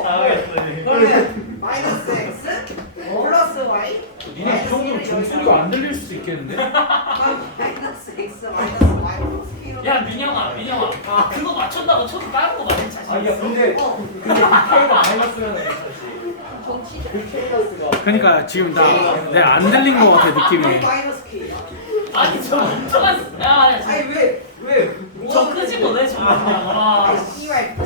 그러면 마이너스 x 플러스 y 니네 그 정도면 종소리가 안 들릴 수도 있겠는데? 마이너스 x 마이너스 y 플러스 k로. 야 민영아 그거 맞춘다고 쳐도 다른 거 맞을 자신 아니야 있어? 근데 그 K가 마이너스면 그 K가 그러니까 지금 내가 안 들린 거 같아 느낌이. 마이너스 k. 아니 저 멍청한 야 아니 왜? 저 끄집어내 정말 와 씨발.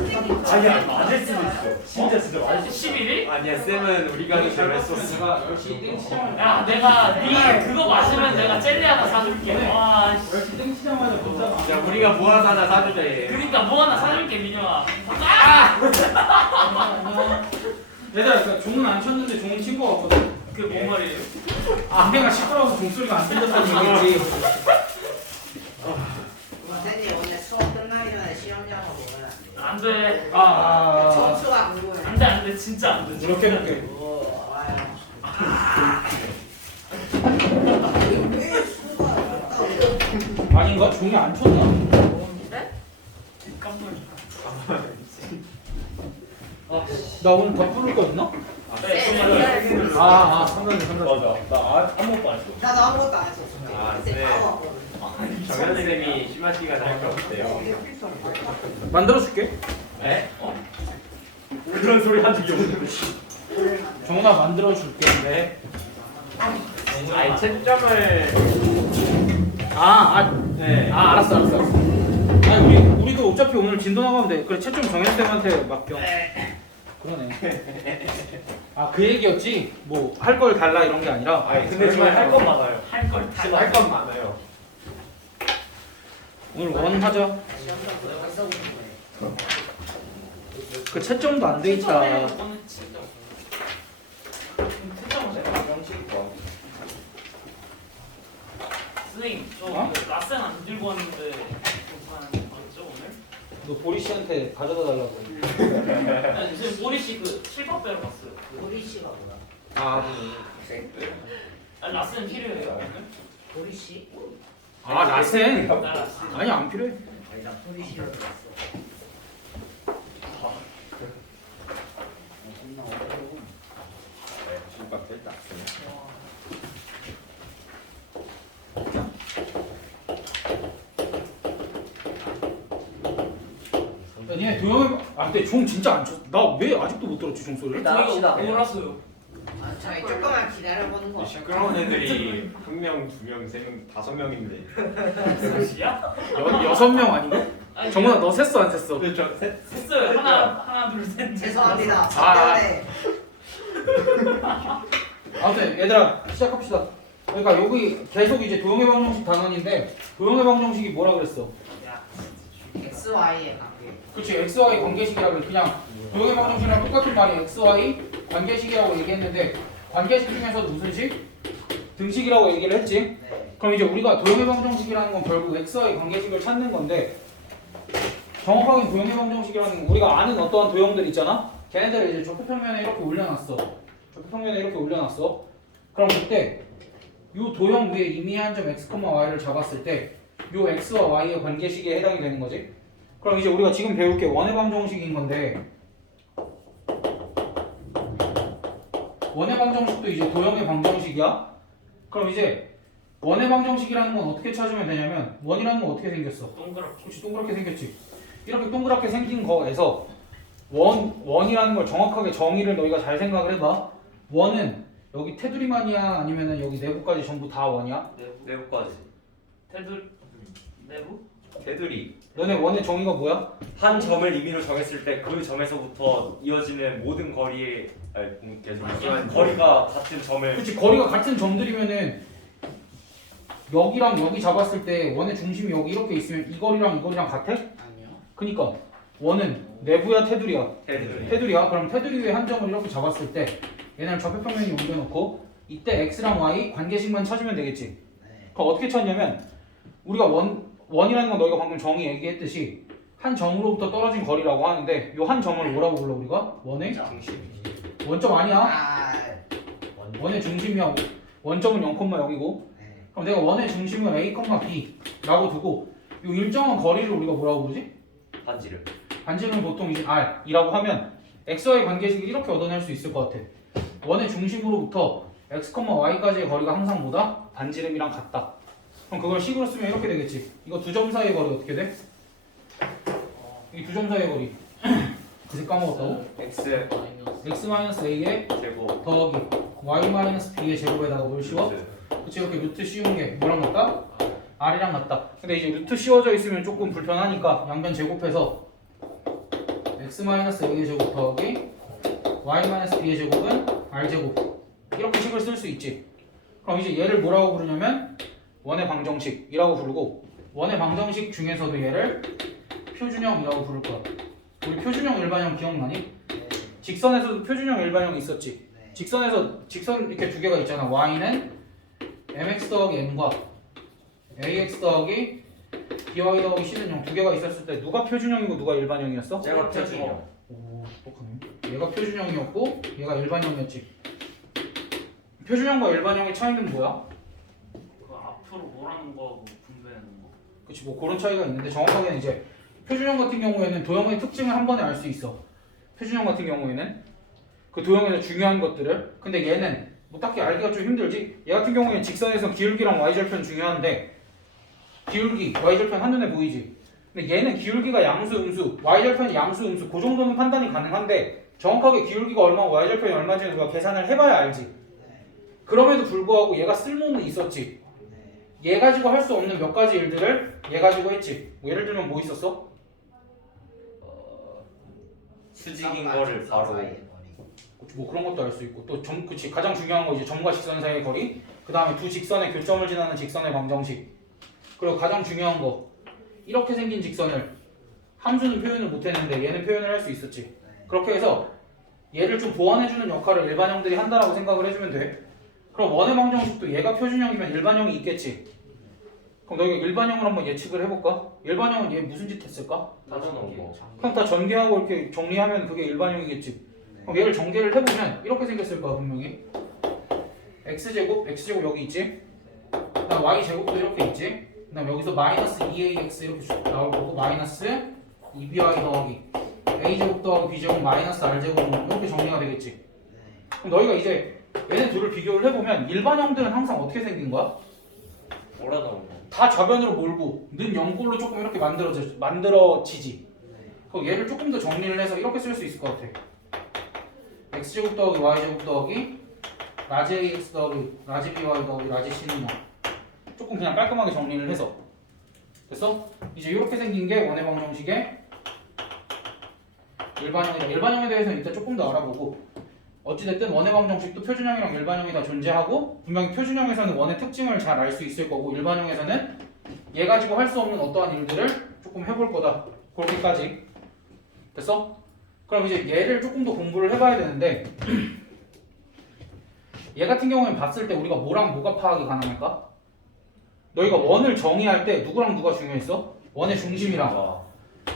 아니야 맞을 수도 있어 진짜 맞을 수 11일? 아니야 쌤은 우리가 잘했었어 제가 10시 땡치자마자 야 내가 네 그거 맞으면 내가 젤리 하나 사줄게 와 씨. 10시 땡치자마자 보자마. 야 우리가 모아서 하나 사주자 얘 그러니까 뭐 하나 사줄게 민영아 얘들아 그러니까 종은 안 쳤는데 종은 친 거 같거든. 그게 뭔 말이에요? 안개가 시끄러워서 종소리가 안 들렸다는 얘기지. 선생님 오늘 수업 끝나기 전에 시험장으로 오면 안 돼. 안돼 점수가 궁금해. 안돼 진짜 안돼 이렇게 해볼게. 오, 와요. 왜 수가 없다고? 아닌가? 종이 안 쳤나? 네? 깜짝이야 나 오늘 더 부를 거 있나? 네 상관이. 맞아 나 아무것도 안 했어 나도 아무것도 안 했어. 아, 그때 네. 바로 왔거든. 정현쌤이 심한 시간 할게 없대요 만들어줄게. 네? 그런 소리 한 적이 없는데 정훈아 만들어줄게. 네 아니 채점을 네. 알았어. 아니 우리도 어차피 오늘 진도 나가면 돼. 그래 채점 정현쌤한테 맡겨. 그러네. 그 얘기였지? 뭐 할 걸 달라 이런 게 아니라. 아니 근데 정말 할 건 많아요 할걸 진짜 할 건 많아요 오늘 원 하자. 시험장도 내가 써보는 거예요. 그 채점도 안 돼 있다. 선생님 저 어? 라센 안 들고 왔는데 괜찮은 거죠 오늘? 너 보리 씨한테 가져다 달라고. 아니 선생님 보리 씨그 실밥 배러 갔어요 보리 씨가 뭐야? 아니 라센 필요해요 보리 씨? 라센? 나 라센 아니 안 필요해. 아니 나 보리 씨를 들었어. 존나 어려워. 김밥 뺐다 얘 도영이 근데 종 진짜 안 쳤어. 나 왜 아직도 못 들었지 종소리를? 저희가 몰랐어요 저희 조금만 기다려보는 거. 시끄러운 애들이 한 명, 두 명, 세 명, 5명인데 몇시야? 6명 아닌가? 정훈아 너 셌어 안 셌어? 그렇죠 했어요 하나 둘셋 죄송합니다. 아. 네. 아무튼 얘들아 시작합시다. 그러니까 여기 계속 이제 도형의 방정식 단원인데 도형의 방정식이 뭐라 그랬어? X, Y의 관계. 그렇지 x, y 관계식이라고 그냥 도형의 방정식이랑 똑같은 말이 x, y 관계식이라고 얘기했는데 관계식 중에서도 무슨 식? 등식이라고 얘기를 했지. 네. 그럼 이제 우리가 도형의 방정식이라는 건 결국 x, y 관계식을 찾는 건데 정확하게 도형의 방정식이라는 건 우리가 아는 어떠한 도형들 있잖아. 걔네들을 이제 좌표평면에 이렇게 올려놨어. 좌표평면에 이렇게 올려놨어. 그럼 그때 이 도형 위에 임의한 점 x, y를 잡았을 때 이 x와 y의 관계식에 해당이 되는 거지. 그럼 이제 우리가 지금 배울 게 원의 방정식인 건데 원의 방정식도 이제 도형의 방정식이야. 그럼 이제 원의 방정식이라는 건 어떻게 찾으면 되냐면 원이라는 건 어떻게 생겼어? 동그랗게 그렇지 동그랗게 생겼지. 이렇게 동그랗게 생긴 거에서 원이라는 걸 정확하게 정의를 너희가 잘 생각을 해봐. 원은 여기 테두리만이야 아니면은 여기 내부까지 전부 다 원이야? 내부까지 테둘 내부? 테두리 너네 원의 정의가 뭐야? 한 점을 임의로 정했을 때 그 점에서부터 이어지는 모든 거리의 거리가 같은 점을 그렇지 거리가 같은 점들이면은 여기랑 여기 잡았을 때 원의 중심이 여기 이렇게 있으면 이 거리랑 이 거리랑 같아? 아니요. 그니까 원은 내부야 테두리야? 테두리. 테두리야. 그럼 테두리 위에 한 점을 이렇게 잡았을 때 얘네를 좌표평면에 옮겨놓고 이때 x랑 y 관계식만 찾으면 되겠지. 네. 그럼 어떻게 찾냐면 우리가 원이라는 건 너희가 방금 정의 얘기했듯이 한 점으로부터 떨어진 거리라고 하는데 이 한 점을 뭐라고 불러 우리가? 원의 원점 아니야? 아, 원의 중심이야. 원점은 0,0이고 네. 그럼 내가 원의 중심을 a, b라고 두고 이 일정한 거리를 우리가 뭐라고 부르지? 반지를 반지름 보통 이제 r이라고 하면 x와의 관계식을 이렇게 얻어낼 수 있을 것 같아. 원의 중심으로부터 x, y까지의 거리가 항상 뭐다? 반지름이랑 같다. 그럼 그걸 식으로 쓰면 이렇게 되겠지. 이거 두 점 사이의 거리 어떻게 돼? 이 두 점 사이의 거리 그새 까먹었다고? x x-a의 제곱 더하기 y-b의 제곱에다가 뭘 씌워? 그치 이렇게 루트 씌운 게 뭐랑 같다? r이랑 같다. 근데 이제 루트 씌워져 있으면 조금 불편하니까 양변 제곱해서 x-a의 제곱 더하기 y-b의 제곱은 r제곱 이렇게 식을 쓸 수 있지. 그럼 이제 얘를 뭐라고 부르냐면 원의 방정식이라고 부르고 원의 방정식 중에서도 얘를 표준형이라고 부를 거야. 우리 표준형 일반형 기억나니? 직선에서도 표준형 일반형이 있었지. 직선에서 직선 이렇게 두 개가 있잖아. y는 mx 더하기 n과 ax 더하기 by 더하기 c는 0 두 개가 있었을 때 누가 표준형이고 누가 일반형이었어? 제가 표준형 오, 똑하네. 얘가 표준형이었고 얘가 일반형이었지. 표준형과 일반형의 차이는 뭐야? 그 앞으로 뭐라는 거하고 분배하는 거. 그치 뭐 그런 차이가 있는데 정확하게는 이제 표준형 같은 경우에는 도형의 특징을 한 번에 알 수 있어. 표준형 같은 경우에는 그 도형에서 중요한 것들을. 근데 얘는 뭐 딱히 알기가 좀 힘들지. 얘 같은 경우에는 직선에서 기울기랑 y절편 중요한데 기울기 y절편 한눈에 보이지. 근데 얘는 기울기가 양수 음수 y절편이 양수 음수 그 정도는 판단이 가능한데 정확하게 기울기가 얼마고 y절편이 얼마인지 우리가 계산을 해봐야 알지. 그럼에도 불구하고 얘가 쓸모는 있었지. 얘 가지고 할 수 없는 몇 가지 일들을 얘 가지고 했지. 뭐 예를 들면 뭐 있었어? 수직인 거를 바로 뭐 그런 것도 알 수 있고 또 그치 가장 중요한 거 이제 점과 직선 사이의 거리. 그 다음에 두 직선의 교점을 지나는 직선의 방정식. 그리고 가장 중요한 거 이렇게 생긴 직선을 함수는 표현을 못했는데 얘는 표현을 할 수 있었지. 그렇게 해서 얘를 좀 보완해주는 역할을 일반형들이 한다라고 생각을 해주면 돼. 그럼 원의 방정식도 얘가 표준형이면 일반형이 있겠지. 그럼 너희가 일반형을 한번 예측을 해볼까? 일반형은 얘 무슨 짓 했을까? 따져놓은 거 그냥 다 전개하고 이렇게 정리하면 그게 일반형이겠지. 그럼 얘를 전개를 해보면 이렇게 생겼을 거야 분명히. x제곱 여기 있지. 그다음 y제곱도 이렇게 있지. 그다음 여기서 마이너스 2ax 이렇게 쭉 나올 거고 마이너스 2by 더하기 a제곱 더하기 b제곱 마이너스 r제곱 이렇게 정리가 되겠지. 그럼 너희가 이제 얘네 둘을 비교를 해보면 일반형들은 항상 어떻게 생긴 거야? 몰아넣은 거 다 좌변으로 몰고 는 0꼴로 조금 이렇게 만들어지지. 그럼 얘를 조금 더 정리를 해서 이렇게 쓸 수 있을 것 같아. x제곱 더하기 y제곱 더하기 라지 ax 더하기 라지 by 더하기 라지 c는 0. 조금 그냥 깔끔하게 정리를 해서 됐어? 이제 이렇게 생긴 게 원의 방정식의 일반형이다. 일반형에 대해서는 이따 조금 더 알아보고 어찌됐든 원의 방정식도 표준형이랑 일반형이 다 존재하고 분명히 표준형에서는 원의 특징을 잘 알 수 있을 거고 일반형에서는 얘 가지고 할 수 없는 어떠한 일들을 조금 해볼 거다. 그렇게까지 됐어? 그럼 이제 얘를 조금 더 공부를 해봐야 되는데 얘 같은 경우에는 봤을 때 우리가 뭐랑 뭐가 파악이 가능할까? 너희가 원을 정의할 때 누구랑 누가 중요했어? 원의 중심이랑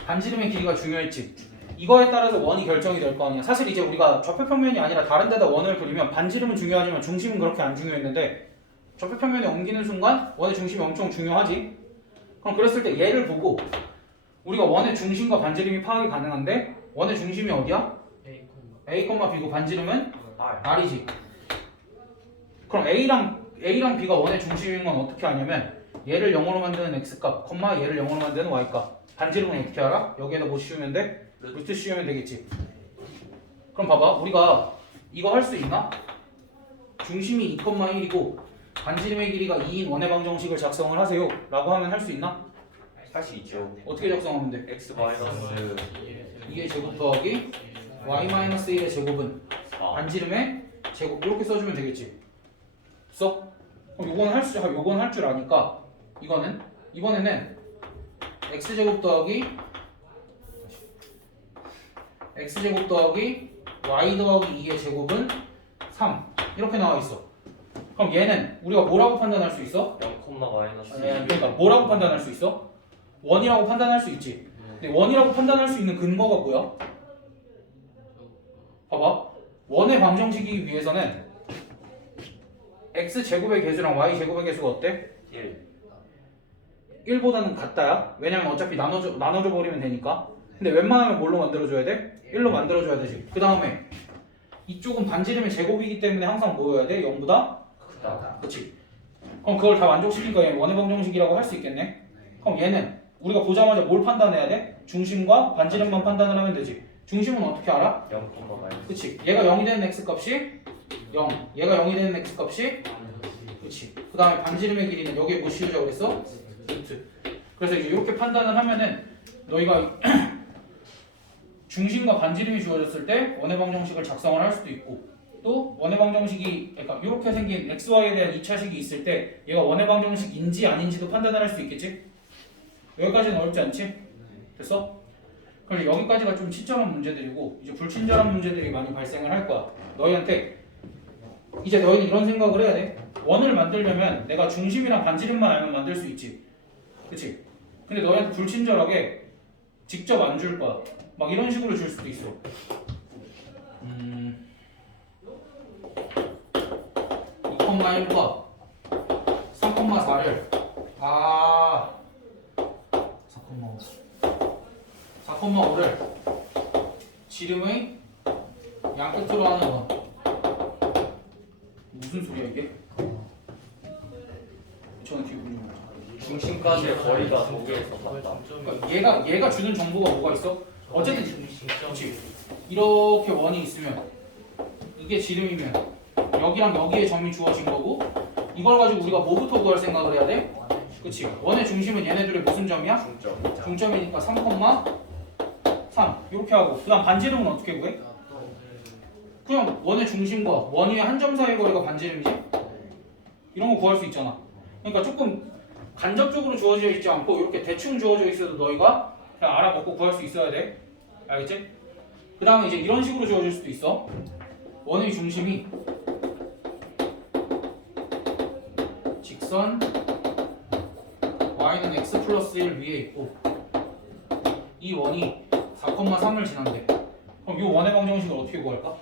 반지름의 길이가 중요했지. 이거에 따라서 원이 결정이 될 거 아니야. 사실 이제 우리가 좌표평면이 아니라 다른 데다 원을 그리면 반지름은 중요하지만 중심은 그렇게 안 중요했는데 좌표평면에 옮기는 순간 원의 중심이 엄청 중요하지. 그럼 그랬을 때 얘를 보고 우리가 원의 중심과 반지름이 파악이 가능한데 원의 중심이 어디야? A, B고 반지름은 R이지. 그럼 A랑 B가 원의 중심인 건 어떻게 하냐면 얘를 0으로 만드는 X값, 얘를 0으로 만드는 Y값. 반지름은 어떻게 알아? 여기에다 뭐 씌우면 돼? 루트 씌우면 되겠지. 그럼 봐봐. 우리가 이거 할 수 있나? 중심이 2,1이고 반지름의 길이가 2인 원의 방정식을 작성을 하세요 라고 하면 할 수 있나? 할 수 있죠. 어떻게 작성하면 돼? x 마이너스 2의 제곱 더하기 y-1의 제곱은 4 반지름의 제곱 이렇게 써주면 되겠지. 됐어? 그럼 요건 할 줄 아니까 이번에는 x제곱 더하기 y 더하기 2의 제곱은 3 이렇게 나와 있어. 그럼 얘는 우리가 뭐라고 판단할 수 있어? 0, 마이너스 그러니까 뭐라고 판단할 수 있어? 원이라고 판단할 수 있지. 근데 원이라고 판단할 수 있는 근거가 뭐야? 봐봐. 원의 방정식이기 위해서는 x제곱의 개수랑 y제곱의 개수가 어때? 1 1보다는 같다야. 왜냐면 어차피 나눠줘 버리면 되니까. 근데 웬만하면 뭘로 만들어줘야 돼? 1로 만들어줘야 되지. 그 다음에 이쪽은 반지름의 제곱이기 때문에 항상 뭐여야 돼? 0보다? 크다. 그치? 그럼 그걸 다 만족시키니까 얘는 원의 방정식이라고 할 수 있겠네? 그럼 얘는 우리가 보자마자 뭘 판단해야 돼? 중심과 반지름만 판단을 하면 되지. 중심은 어떻게 알아? 0, 마이너스. 그치? 얘가 0이 되는 x값이 0, 얘가 0이 되는 x값이 그치? 그 다음에 반지름의 길이는 여기에 뭐 씌우자고 그랬어? 루트. 그래서 이제 이렇게 판단을 하면은 너희가 중심과 반지름이 주어졌을 때 원의 방정식을 작성을 할 수도 있고, 또 원의 방정식이 그러니까 이렇게 생긴 xy에 대한 2차식이 있을 때 얘가 원의 방정식인지 아닌지도 판단을 할 수 있겠지? 여기까지는 어렵지 않지? 됐어? 그럼 여기까지가 좀 친절한 문제들이고, 이제 불친절한 문제들이 많이 발생을 할 거야. 너희한테 이제 너희는 이런 생각을 해야 돼. 원을 만들려면 내가 중심이랑 반지름만 알면 만들 수 있지, 그치? 근데 너희한테 불친절하게 직접 안 줄 거야. 막 이런 식으로 줄 수도 있어. 2,1과 3,4를 4,5를 지름의 양끝으로 하는 원. 무슨 소리야 이게? 저는 뒤에 보는 거. 중심까지의 거리가 저기에서 같다. 그러니까 얘가 주는 정보가 뭐가 있어? 어쨌든 그렇지. 이렇게 원이 있으면 이게 지름이면 여기랑 여기에 점이 주어진 거고, 이걸 가지고 우리가 뭐부터 구할 생각을 해야 돼? 그치? 원의 중심은 얘네들의 무슨 점이야? 중점. 중점이니까 3,3 이렇게 하고, 그 다음 반지름은 어떻게 구해? 그냥 원의 중심과 원 위의 한 점 사이의 거리가 반지름이지? 이런 거 구할 수 있잖아. 그러니까 조금 간접적으로 주어져 있지 않고 이렇게 대충 주어져 있어도 너희가 그냥 알아먹고 구할 수 있어야 돼. 알겠지? 그 다음에 이제 이런 식으로 주어질 수도 있어. 원의 중심이 직선 y는 x 플러스 1 위에 있고, 이 원이 4,3을 지난대. 그럼 이 원의 방정식을 어떻게 구할까?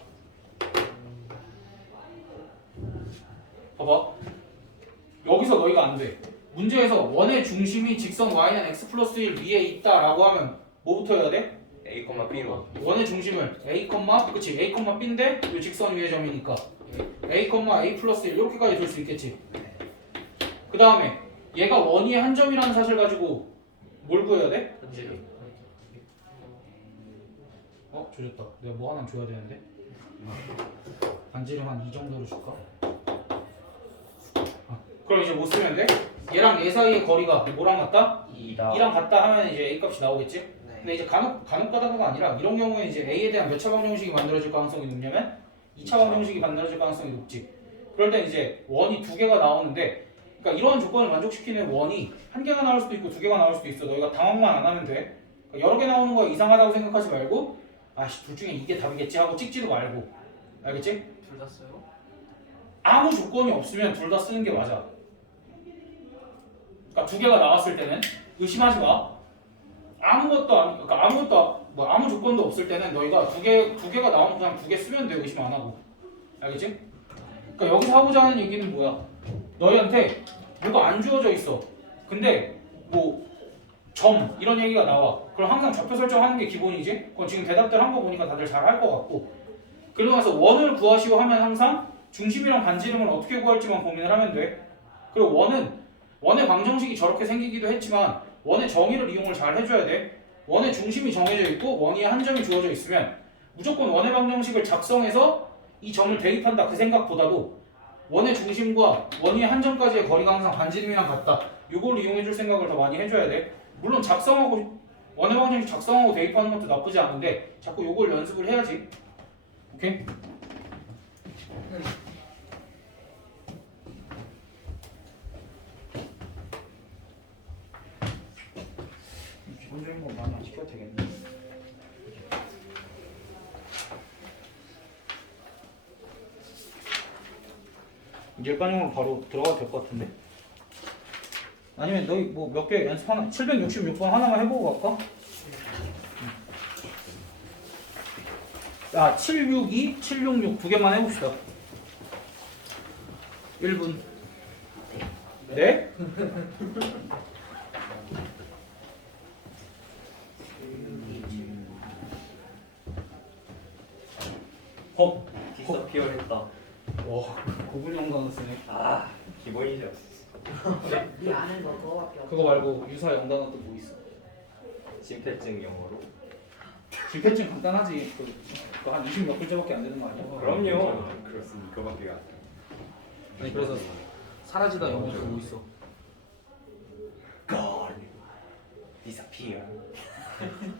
봐봐. 여기서 너희가 안 돼. 문제에서 원의 중심이 직선 y는 x 플러스 1 위에 있다라고 하면 뭐부터 해야 돼? A, B로. 원의 중심을 a, 그치? a, b인데 이 직선 위의 점이니까 a, a 플러스 1 이렇게까지 둘 수 있겠지. 그 다음에 얘가 원 위의 한 점이라는 사실 가지고 뭘 구해야 돼? 조졌다. 내가 뭐 하나 줘야 되는데. 반지름 한 이 정도로 줄까? 그럼 이제 뭐 쓰면 돼? 얘랑 얘 사이의 거리가 뭐랑 같다? 2랑 같다 하면 이제 a 값이 나오겠지? 근데 이제 간혹 가다가 아니라 이런 경우에 이제 a에 대한 몇 차 방정식이 만들어질 가능성이 높냐면 2차 방정식이 만들어질 가능성이 높지. 그럴 땐 이제 원이 두 개가 나오는데, 그러니까 이러한 조건을 만족시키는 원이 한 개가 나올 수도 있고 두 개가 나올 수도 있어. 너희가 당황만 안 하면 돼. 그러니까 여러 개 나오는 거 이상하다고 생각하지 말고, 아씨 둘 중에 이게 답이겠지 하고 찍지도 말고. 알겠지? 둘 다 써요? 아무 조건이 없으면 둘 다 쓰는 게 맞아. 그러니까 두 개가 나왔을 때는 의심하지 마. 그러니까 아무 조건도 없을 때는 너희가 두 개가 나오면 그냥 두 개 쓰면 돼. 의심 안 하고. 알겠지? 그러니까 여기서 하고자 하는 얘기는 뭐야? 너희한테 뭐가 안 주어져 있어. 근데 뭐 점 이런 얘기가 나와. 그럼 항상 좌표 설정하는 게 기본이지? 그건 지금 대답들 한 거 보니까 다들 잘 할 것 같고. 그러고 나서 원을 구하시오 하면 항상 중심이랑 반지름을 어떻게 구할지만 고민을 하면 돼. 그리고 원의 방정식이 저렇게 생기기도 했지만 원의 정의를 이용을 잘 해줘야 돼. 원의 중심이 정해져 있고 원 위에 한 점이 주어져 있으면 무조건 원의 방정식을 작성해서 이 점을 대입한다 그 생각보다도 원의 중심과 원 위에 한 점까지의 거리가 항상 반지름이랑 같다. 이걸 이용해줄 생각을 더 많이 해줘야 돼. 물론 원의 방정식 작성하고 대입하는 것도 나쁘지 않은데 자꾸 이걸 연습을 해야지. 오케이? 기본적인 거 많이 안 시켜도 되겠네. 이제 일반용으로 바로 들어가도 될 것 같은데. 아니면 너희 뭐 몇 개 연습 하나, 766번 하나만 해보고 갈까? 762, 766 두 개만 해봅시다. 1분. 네? 헉 디서피어했다. 와 고분 영단어 쓰네. 아 기본이죠. 네 안에서 그거밖에 없어. 그거 말고 유사 영단어 또 뭐 있어? 진폐증 영어로. 질패증 간단하지. 그거 한 20 몇 글자밖에 안 되는 거 아니야? 그럼요. 그렇습니다. 그거밖에 안. 아니 그래서 사라지다 영어 또 뭐 있어? Gone. Disappear.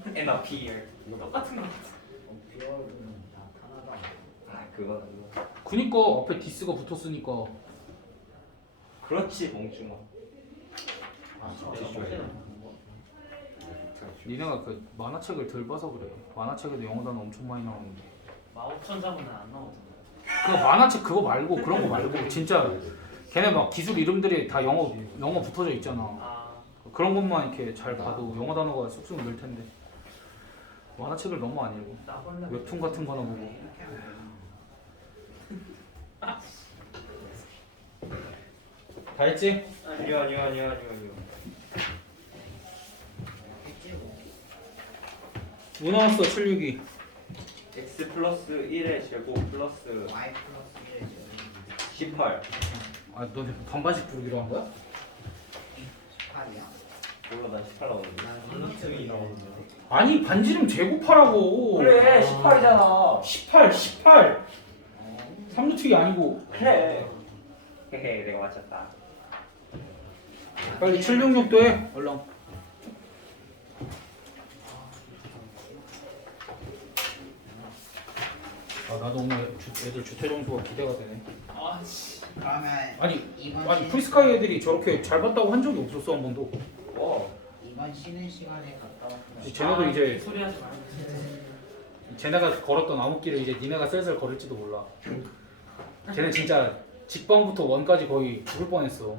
And appear. 똑같은 거 같아. 비어는 나타나다. 아 그건 아니야. 그니까 앞에 디스가 붙었으니까. 그렇지 멍충아. 아, 니네가 그 만화책을 덜 봐서 그래. 만화책에도 영어 단어 엄청 많이 나오는데. 마법천사문은 안 나오잖아. 그 만화책 그거 말고 그런 거 말고 진짜 걔네 막 기술 이름들이 다 영어 붙어져 있잖아. 아, 그런 것만 이렇게 잘 봐도 영어 단어가 쑥쑥 늘 텐데. 만화책을 너무 안 읽어. 나 원래 웹툰 같은 거나 보고. 다 했지? 아니요. 뭐 나왔어 762? x 플러스 1의 제곱 플러스 Y 플러스 1이 18. 아 너네 반반씩 부르기로 한 거야? 18이야. 몰라 난 18 나오는데. 난 나오는데. 아니 반지름 제곱하라고. 그래 18이잖아. 18 삼루틱이 아니고. 그래. 헤헤 내가 맞췄다. 빨리 766도 해 얼른. 아 나도 오늘 애들 주퇴 점수가 기대가 되네. 아 씨. 그러면 아니 이번 아니 프리스카이 애들이 저렇게 잘 봤다고 한 적이 없었어 한 번도. 와. 이번 쉬는 시간에 갔다 왔으면 쟤네도 이제 그 소리 하지 말고. 쟤네가 걸었던 암흑길을 이제 니네가 슬슬 걸을지도 몰라. 쟤네 진짜 직방부터 원까지 거의 죽을 뻔했어.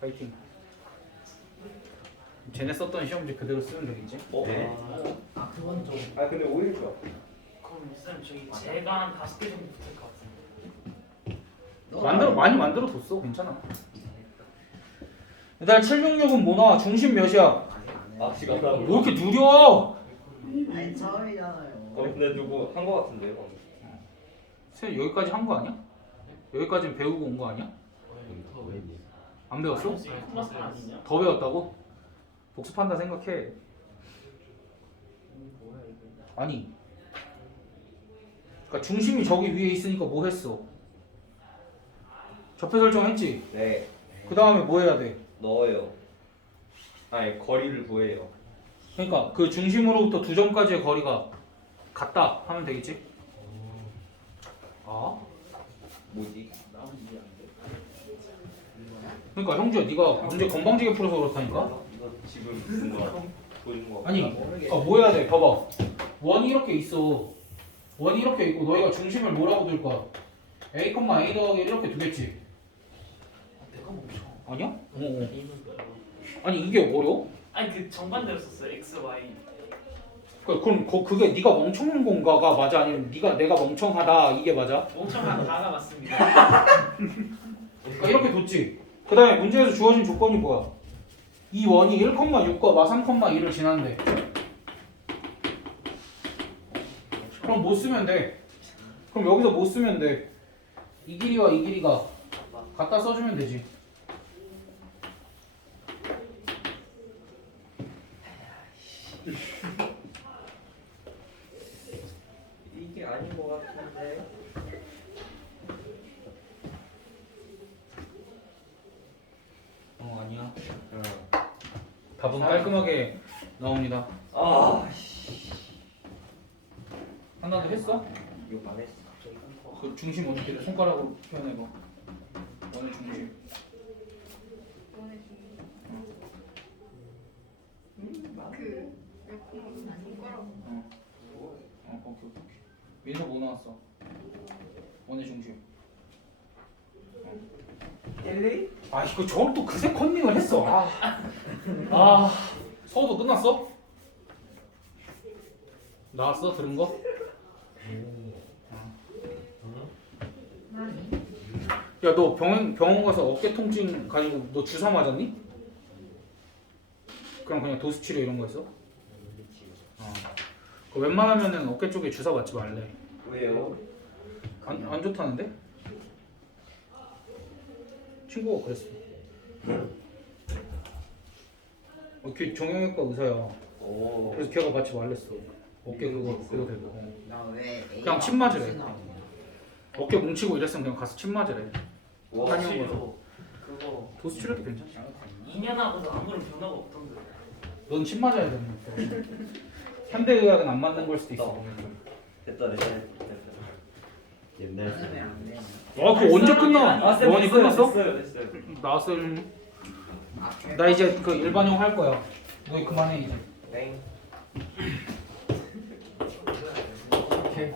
파이팅. 쟤네 썼던 시험지 그대로 쓰면 되겠지? 네. 아 그건 좀 아 근데 오히려 좋아. 그럼 쌤 저기 제가 한 5개 정도 붙을 것 같은데. 많이 만들어뒀어. 괜찮아. 일단 766은 뭐 나와? 중심 몇이야? 아직 안 해. 아 시간 다 왜 이렇게 느려? 아니 처음이잖아요. 근데 누구 한 거 같은데요? 쌤 여기까지 한 거 아니야? 여기까지는 배우고 온 거 아니야? 안 배웠어? 플러스 아니냐? 더 배웠다고? 복습한다 생각해. 아니 그러니까 중심이 저기 위에 있으니까 뭐 했어? 접해 설정했지? 네. 그 다음에 뭐 해야 돼? 넣어요. 아니 거리를 구해요. 그러니까 그 중심으로부터 두 점까지의 거리가 같다 하면 되겠지? 아? 뭐지? 그러니까 형주야 네가 문제 건방지게 풀어서 그렇다니까? 이거 지금 뭔가 보이는 거. 아니 뭐 해야 돼? 봐봐 원이 이렇게 있어. 원이 이렇게 있고 너희가 중심을 뭐라고 둘 거야? A, A 더하기 이렇게 두겠지? 내가 멈춰. 아니야? A는 아니 이게 어려워? 아니 그 정반대로 썼어요. X, Y. 그럼 그게 네가 멍청한 건가가 맞아? 아니면 내가 멍청하다 이게 맞아? 멍청한 다가 맞습니다. 그러니까 이렇게 뒀지. 그 다음에 문제에서 주어진 조건이 뭐야? 이 원이 1,6과 3,2를 지나는데 그럼 못 쓰면 돼. 그럼 여기서 못 쓰면 돼. 이 길이와 이 길이가 갖다 써주면 되지. 이게 아닌 거 같은데. 아니야. 답은 깔끔하게 나옵니다. 아 씨. 하나도 했어? 이거 안 했어. 그 중심 어떻게 손가락으로 표현해봐. 원의 중심. 그 몇번 손가락 오케이. 민서 뭐 나왔어? 원의 중심. 일리? 아 이거 저걸 또 그새 컨닝을 했어. 서우도 끝났어? 나왔어? 들은 거? 야 너 병원 가서 어깨 통증 가지고 너 주사 맞았니? 그냥 도수 치료 이런 거 했어? 그 웬만하면은 어깨 쪽에 주사 맞지 말래. 왜요? 안 좋다는데? 친구가 그랬어. 걔 정형외과 의사야. 오. 그래서 걔가 같이 말렸어. 어깨 그거 되고. 나왜 그냥 침 맞으래. 어깨 뭉치고 이랬으면 그냥 가서 침 맞으래. 와. 치료 그거 도수 치료도 괜찮지. 2년 하고도 아무런 변화가 없던데. 넌 침 맞아야 되는 거. 현대의학은 안 맞는 걸 수도 있어. 됐다 됐다. 옛날. 와, 그거 언제 끝나? 원이 끝났어? 됐어요. 나왔어. 나 이제 그 일반형 할 거야. 너 그만해 이제. 땡. 오케이.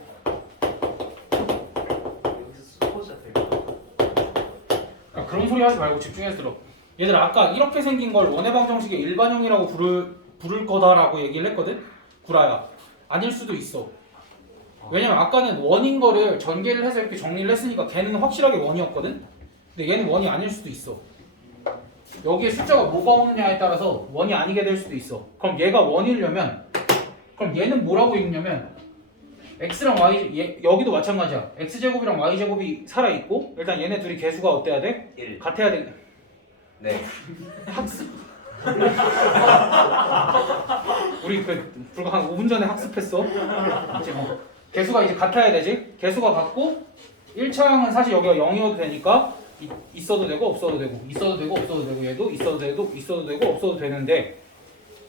여기서 수호자 되고. 그러니까 그런 소리 하지 말고 집중해서 들어. 얘들아, 아까 이렇게 생긴 걸 원해방정식의 일반형이라고 부를 거다라고 얘기를 했거든? 구라야. 아닐 수도 있어. 왜냐면 아까는 원인 거를 전개를 해서 이렇게 정리를 했으니까 걔는 확실하게 원이었거든? 근데 얘는 원이 아닐 수도 있어. 여기에 숫자가 뭐가 오느냐에 따라서 원이 아니게 될 수도 있어. 그럼 얘가 원이려면, 그럼 얘는 뭐라고 읽냐면 x랑 y, 여기도 마찬가지야. x제곱이랑 y제곱이 살아있고, 일단 얘네 둘이 개수가 어때야 돼? 1. 같아야 돼. 네. 학습. 우리 그 불과 한 5분 전에 학습했어. 이제 뭐 개수가 이제 같아야 되지. 개수가 같고 1차항은 사실 여기가 0이어도 되니까 있어도 되고 없어도 되고 있어도 되고 없어도 되고 얘도 있어도 되고 있어도 되고 없어도 되는데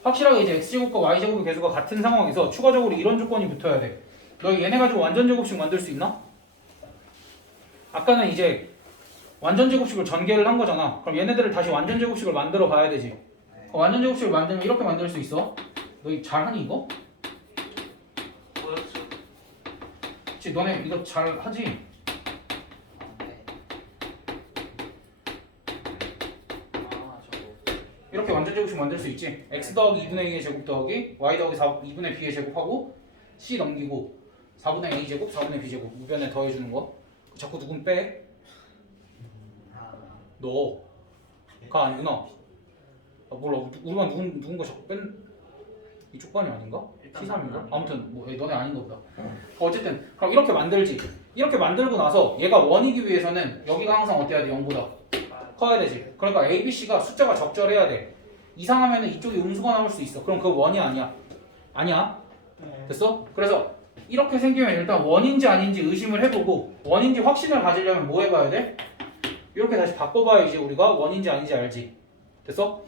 확실하게 이제 x제곱과 y제곱의 개수가 같은 상황에서 추가적으로 이런 조건이 붙어야 돼. 너희 얘네 가지고 완전 제곱식 만들 수 있나? 아까는 이제 완전 제곱식을 전개를 한 거잖아. 그럼 얘네들을 다시 완전 제곱식을 만들어 봐야 되지. 완전 제곱식을 만들면 이렇게 만들 수 있어. 너희 잘하니 이거? 뭐였죠? 그치, 너네 이거 잘하지? 아 저거. 이렇게 완전 제곱식 만들 수 있지. x 더하기 2분의 2의 제곱 더하기 y 더하기 2분의 b의 제곱하고 c 넘기고 4분의 a 제곱 4분의 b 제곱 우변에 더해주는 거. 자꾸 누군 빼? 너가 아니구나. 아, 몰라. 우리가 누군가 자꾸 뺀 이쪽 반이 아닌가? T3인가? 아무튼 뭐 너네 아닌가 보다. 어쨌든 그럼 이렇게 만들지. 이렇게 만들고 나서 얘가 원이기 위해서는 여기가 항상 어때야 돼? 0보다 커야 되지. 그러니까 A, B, C가 숫자가 적절해야 돼. 이상하면은 이쪽이 음수가 나올 수 있어. 그럼 그거 원이 아니야. 아니야. 됐어? 그래서 이렇게 생기면 일단 원인지 아닌지 의심을 해보고 원인지 확신을 가지려면 뭐 해봐야 돼? 이렇게 다시 바꿔봐야지 우리가 원인지 아닌지 알지. 됐어?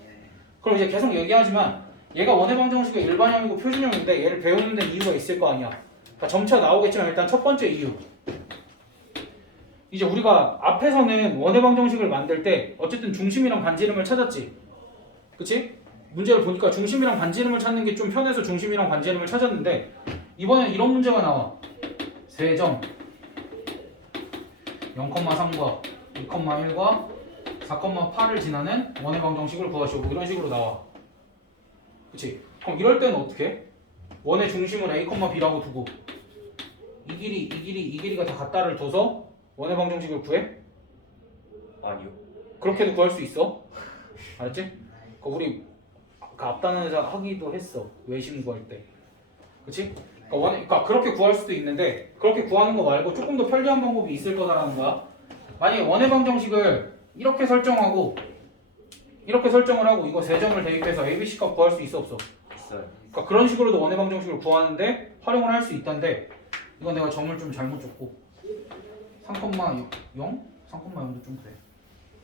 그럼 이제 계속 얘기하지만 얘가 원해방정식의 일반형이고 표준형인데 얘를 배우는 데 이유가 있을 거 아니야. 그러니까 점차 나오겠지만 일단 첫 번째 이유. 이제 우리가 앞에서는 원해방정식을 만들 때 어쨌든 중심이랑 반지름을 찾았지. 그치? 문제를 보니까 중심이랑 반지름을 찾는 게 좀 편해서 중심이랑 반지름을 찾았는데 이번엔 이런 문제가 나와. 세 점 0,3과 2,1과 4,8을 지나는 원해방정식을 구하시오. 뭐 이런 식으로 나와. 그치? 그럼 이럴 때는 어떻게 해? 원의 중심을 a, b라고 두고 이 길이가 다 같다를 둬서 원해방정식을 구해? 아니요. 그렇게도 구할 수 있어. 알았지? 우리 그 앞단원에서 하기도 했어. 외심 구할 때. 그치? 그러니까 그렇게 구할 수도 있는데 그렇게 구하는 거 말고 조금 더 편리한 방법이 있을 거다라는 거야. 만약에 원해방정식을 이렇게 설정하고 이렇게 설정을 하고 이거 세 점을 대입해서 a, b, c 값 구할 수 있어 없어? 있어요. 그러니까 그런 식으로도 원해방정식을 구하는데 활용을 할 수 있다는데 이건 내가 점을 좀 잘못 줬고 3,0? 3,0도 좀 그래.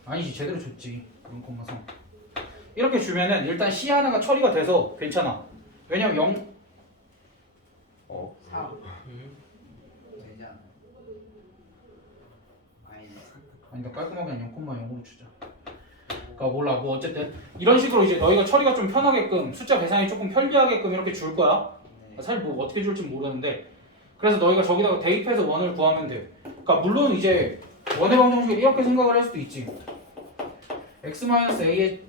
아니지 제대로 줬지. 0,3 이렇게 주면은 일단 C 하나가 처리가 돼서 괜찮아. 왜냐면 0 4 되지 않아? 아니다 깔끔하게 0,0으로 주자. 그러니까 몰라 뭐 어쨌든 이런 식으로 이제 너희가 처리가 좀 편하게끔 숫자 계산이 조금 편리하게끔 이렇게 줄 거야. 사실 뭐 어떻게 줄지 모르는데 그래서 너희가 저기다가 대입해서 원을 구하면 돼. 그러니까 물론 이제 원해방정식을 이렇게 생각을 할 수도 있지. x-a의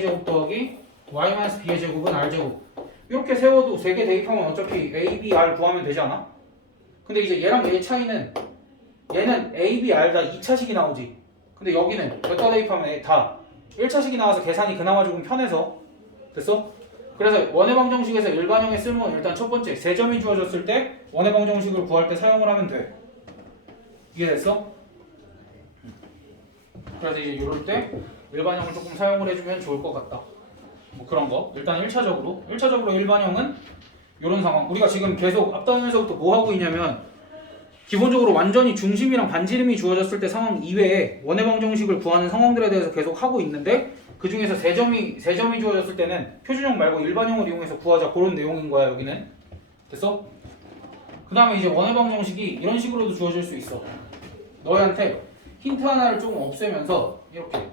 제곱 더하기 y-b의 제곱은 r제곱 이렇게 세워도 3개 대입하면 어차피 a, b, r 구하면 되지 않아? 근데 이제 얘랑 얘의 차이는 얘는 a, b, r 다 2차식이 나오지. 근데 여기는 몇다 대입하면 다 1차식이 나와서 계산이 그나마 조금 편해서 됐어? 그래서 원의 방정식에서 일반형의 쓸모는 일단 첫 번째 3점이 주어졌을 때 원의 방정식을 구할 때 사용을 하면 돼. 이해됐어? 그래서 이제 이럴 때 일반형을 조금 사용을 해주면 좋을 것 같다. 뭐 그런 거. 일단 1차적으로 일반형은 이런 상황. 우리가 지금 계속 앞단에서부터 뭐 하고 있냐면 기본적으로 완전히 중심이랑 반지름이 주어졌을 때 상황 이외에 원의 방정식을 구하는 상황들에 대해서 계속 하고 있는데 그 중에서 3점이 주어졌을 때는 표준형 말고 일반형을 이용해서 구하자 그런 내용인 거야 여기는. 됐어? 그 다음에 이제 원의 방정식이 이런 식으로도 주어질 수 있어. 너희한테 힌트 하나를 조금 없애면서 이렇게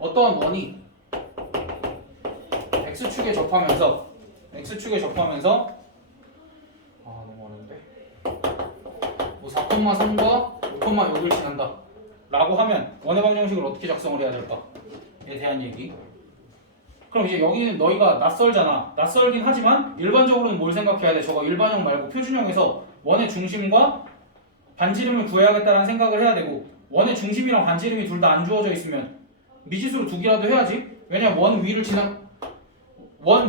어떠한 원이 x축에 접하면서 아 너무 어려운데 뭐 4,3과 5,6을 지난다 라고 하면 원의 방정식을 어떻게 작성을 해야 될까에 대한 얘기. 그럼 이제 여기는 너희가 낯설잖아. 낯설긴 하지만 일반적으로는 뭘 생각해야 돼? 저거 일반형 말고 표준형에서 원의 중심과 반지름을 구해야겠다라는 생각을 해야 되고 원의 중심이랑 반지름이 둘 다 안 주어져 있으면 미지수로 2개라도 해야지. 왜냐면 원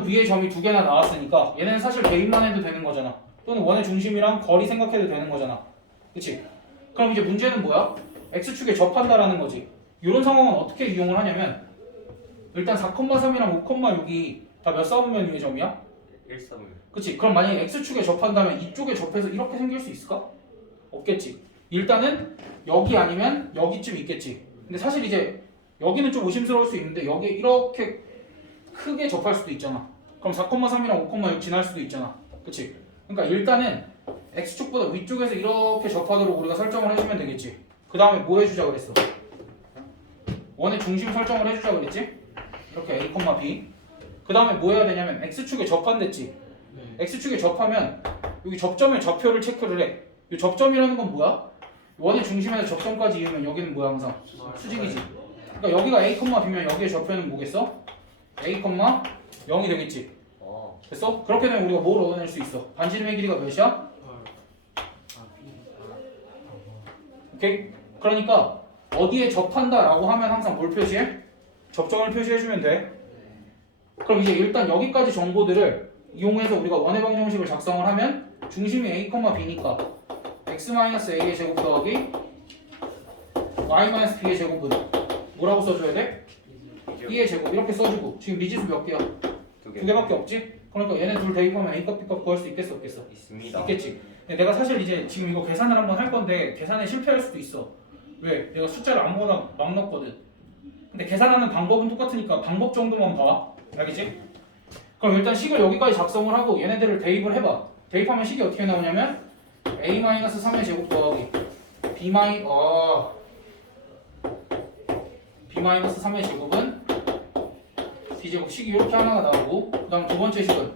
위에 점이 2개나 나왔으니까 얘는 사실 대입만 해도 되는 거잖아. 또는 원의 중심이랑 거리 생각해도 되는 거잖아. 그치? 그럼 이제 문제는 뭐야? x축에 접한다라는 거지. 이런 상황은 어떻게 이용을 하냐면 일단 4,3이랑 5,6이 다 몇 사분면 위의 점이야? 1,3을. 그치? 그럼 만약에 x축에 접한다면 이쪽에 접해서 이렇게 생길 수 있을까? 없겠지. 일단은 여기 아니면 여기쯤 있겠지. 근데 사실 이제 여기는 좀 의심스러울 수 있는데 여기에 이렇게 크게 접할 수도 있잖아. 그럼 4,3이랑 5,6 지날 수도 있잖아. 그치? 그러니까 일단은 x축보다 위쪽에서 이렇게 접하도록 우리가 설정을 해주면 되겠지. 그 다음에 뭐 해주자 그랬어? 원의 중심 설정을 해주자 그랬지? 이렇게 a, b. 그 다음에 뭐 해야 되냐면 x축에 접한댔지. x축에 접하면 여기 접점의 좌표를 체크를 해. 이 접점이라는 건 뭐야? 원의 중심에서 접점까지 이으면 여기는 뭐야 항상? 수직이지. 그러니까 여기가 a, b면 여기의 좌표는 뭐겠어? a, 0이 되겠지. 됐어? 그렇게 되면 우리가 뭘 얻어낼 수 있어? 반지름의 길이가 몇이야? 오케이? 그러니까 어디에 접한다라고 하면 항상 뭘 표시해? 접점을 표시해주면 돼. 그럼 이제 일단 여기까지 정보들을 이용해서 우리가 원의 방정식을 작성을 하면 중심이 a, b니까 x-a의 제곱 더하기 y-b의 제곱은 뭐라고 써줘야 돼? 2의 제곱 이렇게 써주고 지금 미지수 몇 개야? 2개밖에 없지? 그러니까 얘네 둘 대입하면 A값 B값 구할 수 있겠어 없겠어? 있습니다. 있겠지. 근데 내가 사실 이제 지금 이거 계산을 한번 할 건데 계산에 실패할 수도 있어. 왜? 내가 숫자를 아무거나 막 넣었거든. 근데 계산하는 방법은 똑같으니까 방법 정도만 봐. 알겠지? 그럼 일단 식을 여기까지 작성을 하고 얘네들을 대입을 해봐. 대입하면 식이 어떻게 나오냐면 a-3의 제곱 더하기 b-3의 제곱은 b제곱 식이 이렇게 하나가 나오고 그 다음 두 번째 식은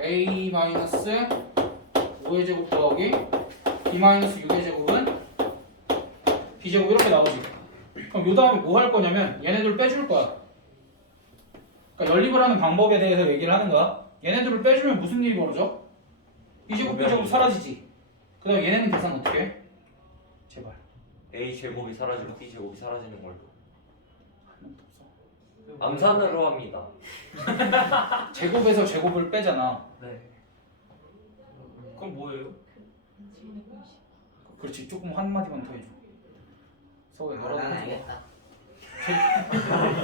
a-5의 제곱 더하기 b-6의 제곱은 b제곱 이렇게 나오지. 그럼 요 다음에 뭐 할 거냐면 얘네들 빼줄 거야. 그러니까 연립을 하는 방법에 대해서 얘기를 하는 거야. 얘네들을 빼주면 무슨 일이 벌어져? b제곱 b제곱 사라지지. 그 다음에 얘네는 계산 어떻게 해? 제발. A 제곱이 사라지고 B 제곱이 사라지는 걸로. 암산으로 합니다. 제곱에서 제곱을 빼잖아. 네. 그럼 뭐예요? 그렇지. 조금 한마디만 더 해줘. 서우야 난 너라도 해줘. 알겠다.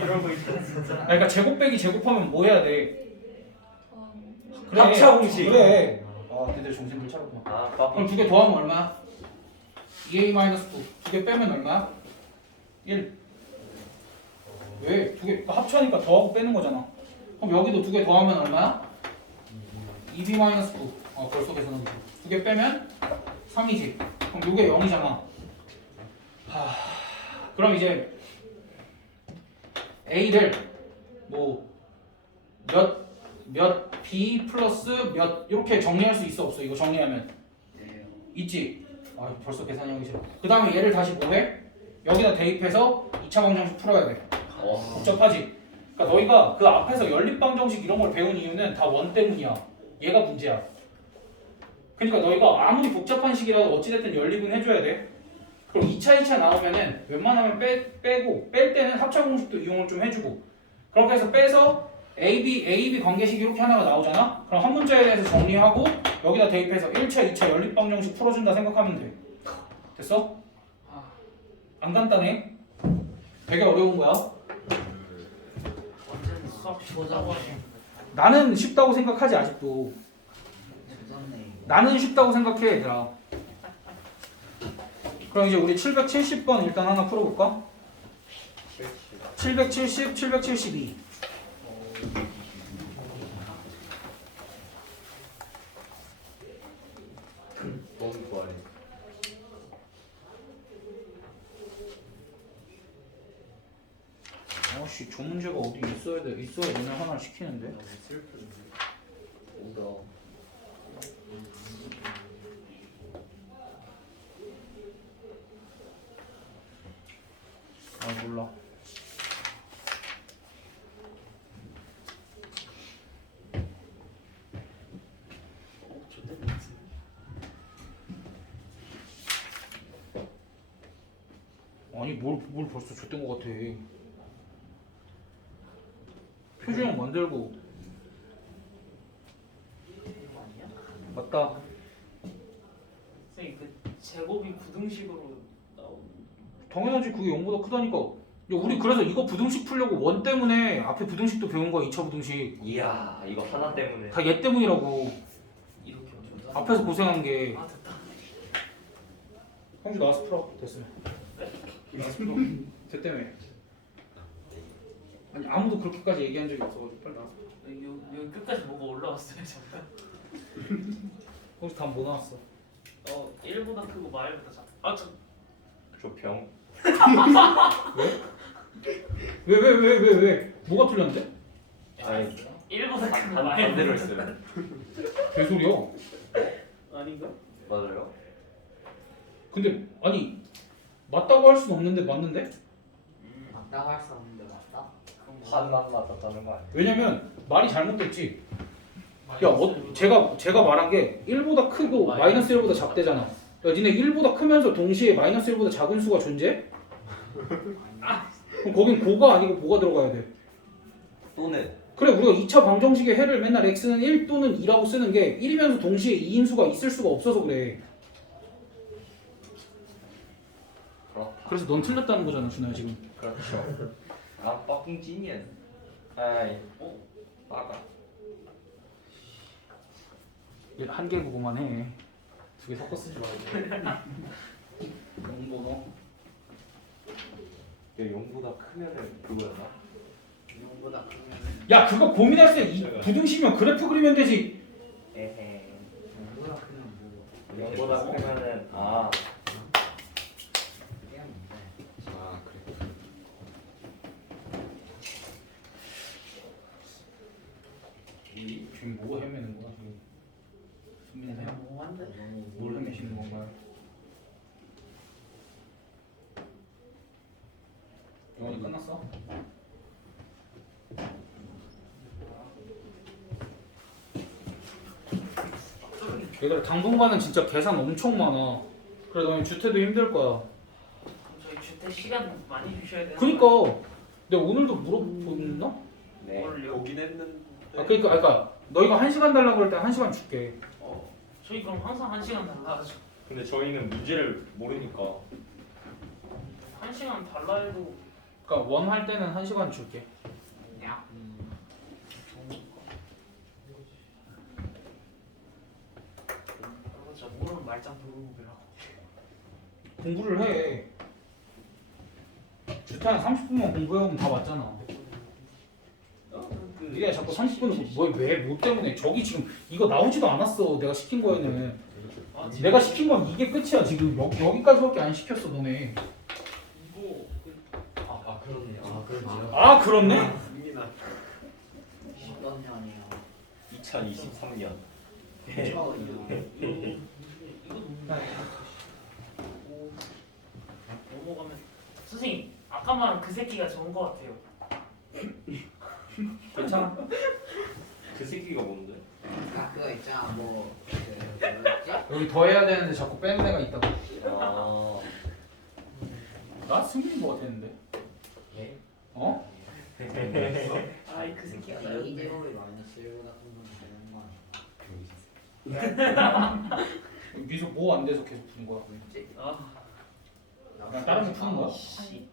이런 거 있잖아 진짜. 그러니까 제곱 빼기 제곱하면 뭐 해야 돼? 그래. 합차 공식. 그래. 아, 니들 정신들 차렸구나. 아, 그럼 빠삐. 2개 더하면 얼마야? 2a-9. 2개 빼면 얼마야? 1. 왜? 2개 합쳐니까 더하고 빼는 거잖아. 그럼 여기도 2개 더하면 얼마야? 2b-9. 벌써 계산한 거. 2개 빼면 3이지. 그럼 요게 0이잖아. 그럼 이제 a를 뭐 몇 b 플러스 몇 이렇게 정리할 수 있어 없어? 이거 정리하면 있지. 아 벌써 계산이 하기 싫어. 그 다음에 얘를 다시 뭐해? 여기다 대입해서 2차 방정식 풀어야 돼. 복잡하지? 그러니까 너희가 그 앞에서 연립방정식 이런 걸 배운 이유는 다 원 때문이야. 얘가 문제야. 그러니까 너희가 아무리 복잡한 식이라도 어찌됐든 연립은 해줘야 돼. 그럼 2차 나오면은 웬만하면 빼고 뺄 때는 합차 공식도 이용을 좀 해주고 그렇게 해서 빼서 AB 관계식 이렇게 하나가 나오잖아? 그럼 한 문자에 대해서 정리하고 여기다 대입해서 1차, 2차 연립방정식 풀어준다 생각하면 돼. 됐어? 안 간단해? 되게 어려운 거야. 언제는 수업 쉬자고 하시. 나는 쉽다고 생각하지 아직도. 조졌네 이거. 나는 쉽다고 생각해 얘들아. 그럼 이제 우리 770번 일단 하나 풀어볼까? 770, 772. 너무 좋아해. 아씨 저 문제가 어디 있어야 얘네 하나 시키는데? 오더. 아 몰라. 아니 뭘 벌써 줬던 것 같아. 표준형 만들고. 맞다. 선생님 그 제곱이 부등식으로 나오는. 당연하지 그게 0보다 크다니까. 야, 우리 그래서 이거 부등식 풀려고 원 때문에 앞에 부등식도 배운 거야. 2차 부등식. 이야 이거 하나 때문에. 다 얘 때문이라고. 이렇게 조작. 앞에서 고생한 게. 아 됐다. 형주 나와서 풀어. 됐으면. 나와서 풀어. 쟤 때문에. 아니 아무도 그렇게까지 얘기한 적이 없어가지고 빨리 나와서. 여기 끝까지 뭐가 올라왔어요 잠깐. 형주 답 뭐 나왔어? 1보다 크고 마일보다 작다. 아저 저 병. 왜? 뭐가 틀렸는데? 아니 1보다 크고 반대로 마일보다 했어요. 개소리야. 아닌가? 맞아요? 근데 아니 맞다고 할 수는 없는데 맞는데? 맞다고 할 수 없는데 맞다. 반만 맞았다는 거 아니야? 왜냐면 말이 잘못됐지. 야, 제가 말한 게 1보다 크고 마이너스 1보다 작대잖아. 야, 니네 1보다 크면서 동시에 마이너스 1보다 작은 수가 존재해? 그럼 거긴 고가 아니고 뭐가 들어가야 돼? 또는 그래 우리가 2차 방정식의 해를 맨날 x는 1 또는 2라고 쓰는 게 1이면서 동시에 2인 수가 있을 수가 없어서 그래. 그렇다. 그래서 넌 틀렸다는 거잖아 준호야 지금. 그렇죠. 아 fucking genius. 아이 빠가. 한 개 그거만 해. 두 개 섞어 쓰지 말고. 영번호. 야 0보다 크면은 그거였나? 0보다 크면 야 그거 고민할 때 이 부등식이면 그래프 그리면 되지. 에헤. 0보다 크면 뭐 0보다 크면은 아 해야 뭔데? 아 그래. 지금 뭐 헤매는 거야 지금? 수민이 그냥 뭐 한데? 뭘 헤매시는 건가요? 영원이 끝났어? 얘들아 당분간은 진짜 계산 엄청 많아. 그래 너희 주태도 힘들 거야. 그럼 저희 주택 시간 많이 주셔야 되는 그니까 내가 오늘도 물어봤나? 네. 뭘요? 보긴 했는데. 그러니까 너희가 1시간 달라고 할 때 1시간 줄게. 저희 그럼 항상 1시간 달라가죠. 근데 저희는 문제를 모르니까 1시간 달라 해도 그러니까 원 할 때는 1시간 줄게. 야. 진짜 모르는 말짱 도루묵이라고. 공부를 해. 주태한 30분만 공부해오면 다 맞잖아. 니가 자꾸 30분을 뭐 때문에 저기 지금 이거 나오지도 않았어. 내가 시킨 거에는. 내가 시킨 건 이게 끝이야. 지금 여기까지밖에 안 시켰어 너네. 이거 아 그렇네요. 아 그렇네요. 아 그렇네? 승민아. 10년 년이요. 2023년. 처음이요. 이거 넘어가면 선생님 아까 말한 그 새끼가 좋은 것 같아요. 괜찮아. 그 새끼가 뭔데? 아 그거 있잖아 뭐였지? 여기 더 해야 되는데 자꾸 빼는 애가 있다고. 아 나 승민이 뭐 같았는데? 예? 어? 아이 그 새끼가 이 나였네. 제곱이 마이너스 1보다 큰 건 되는 거 아니야? 미소 뭐 안 돼서 계속 푸는 거야? 아 그냥 다른 거 푸는 거야? 씨.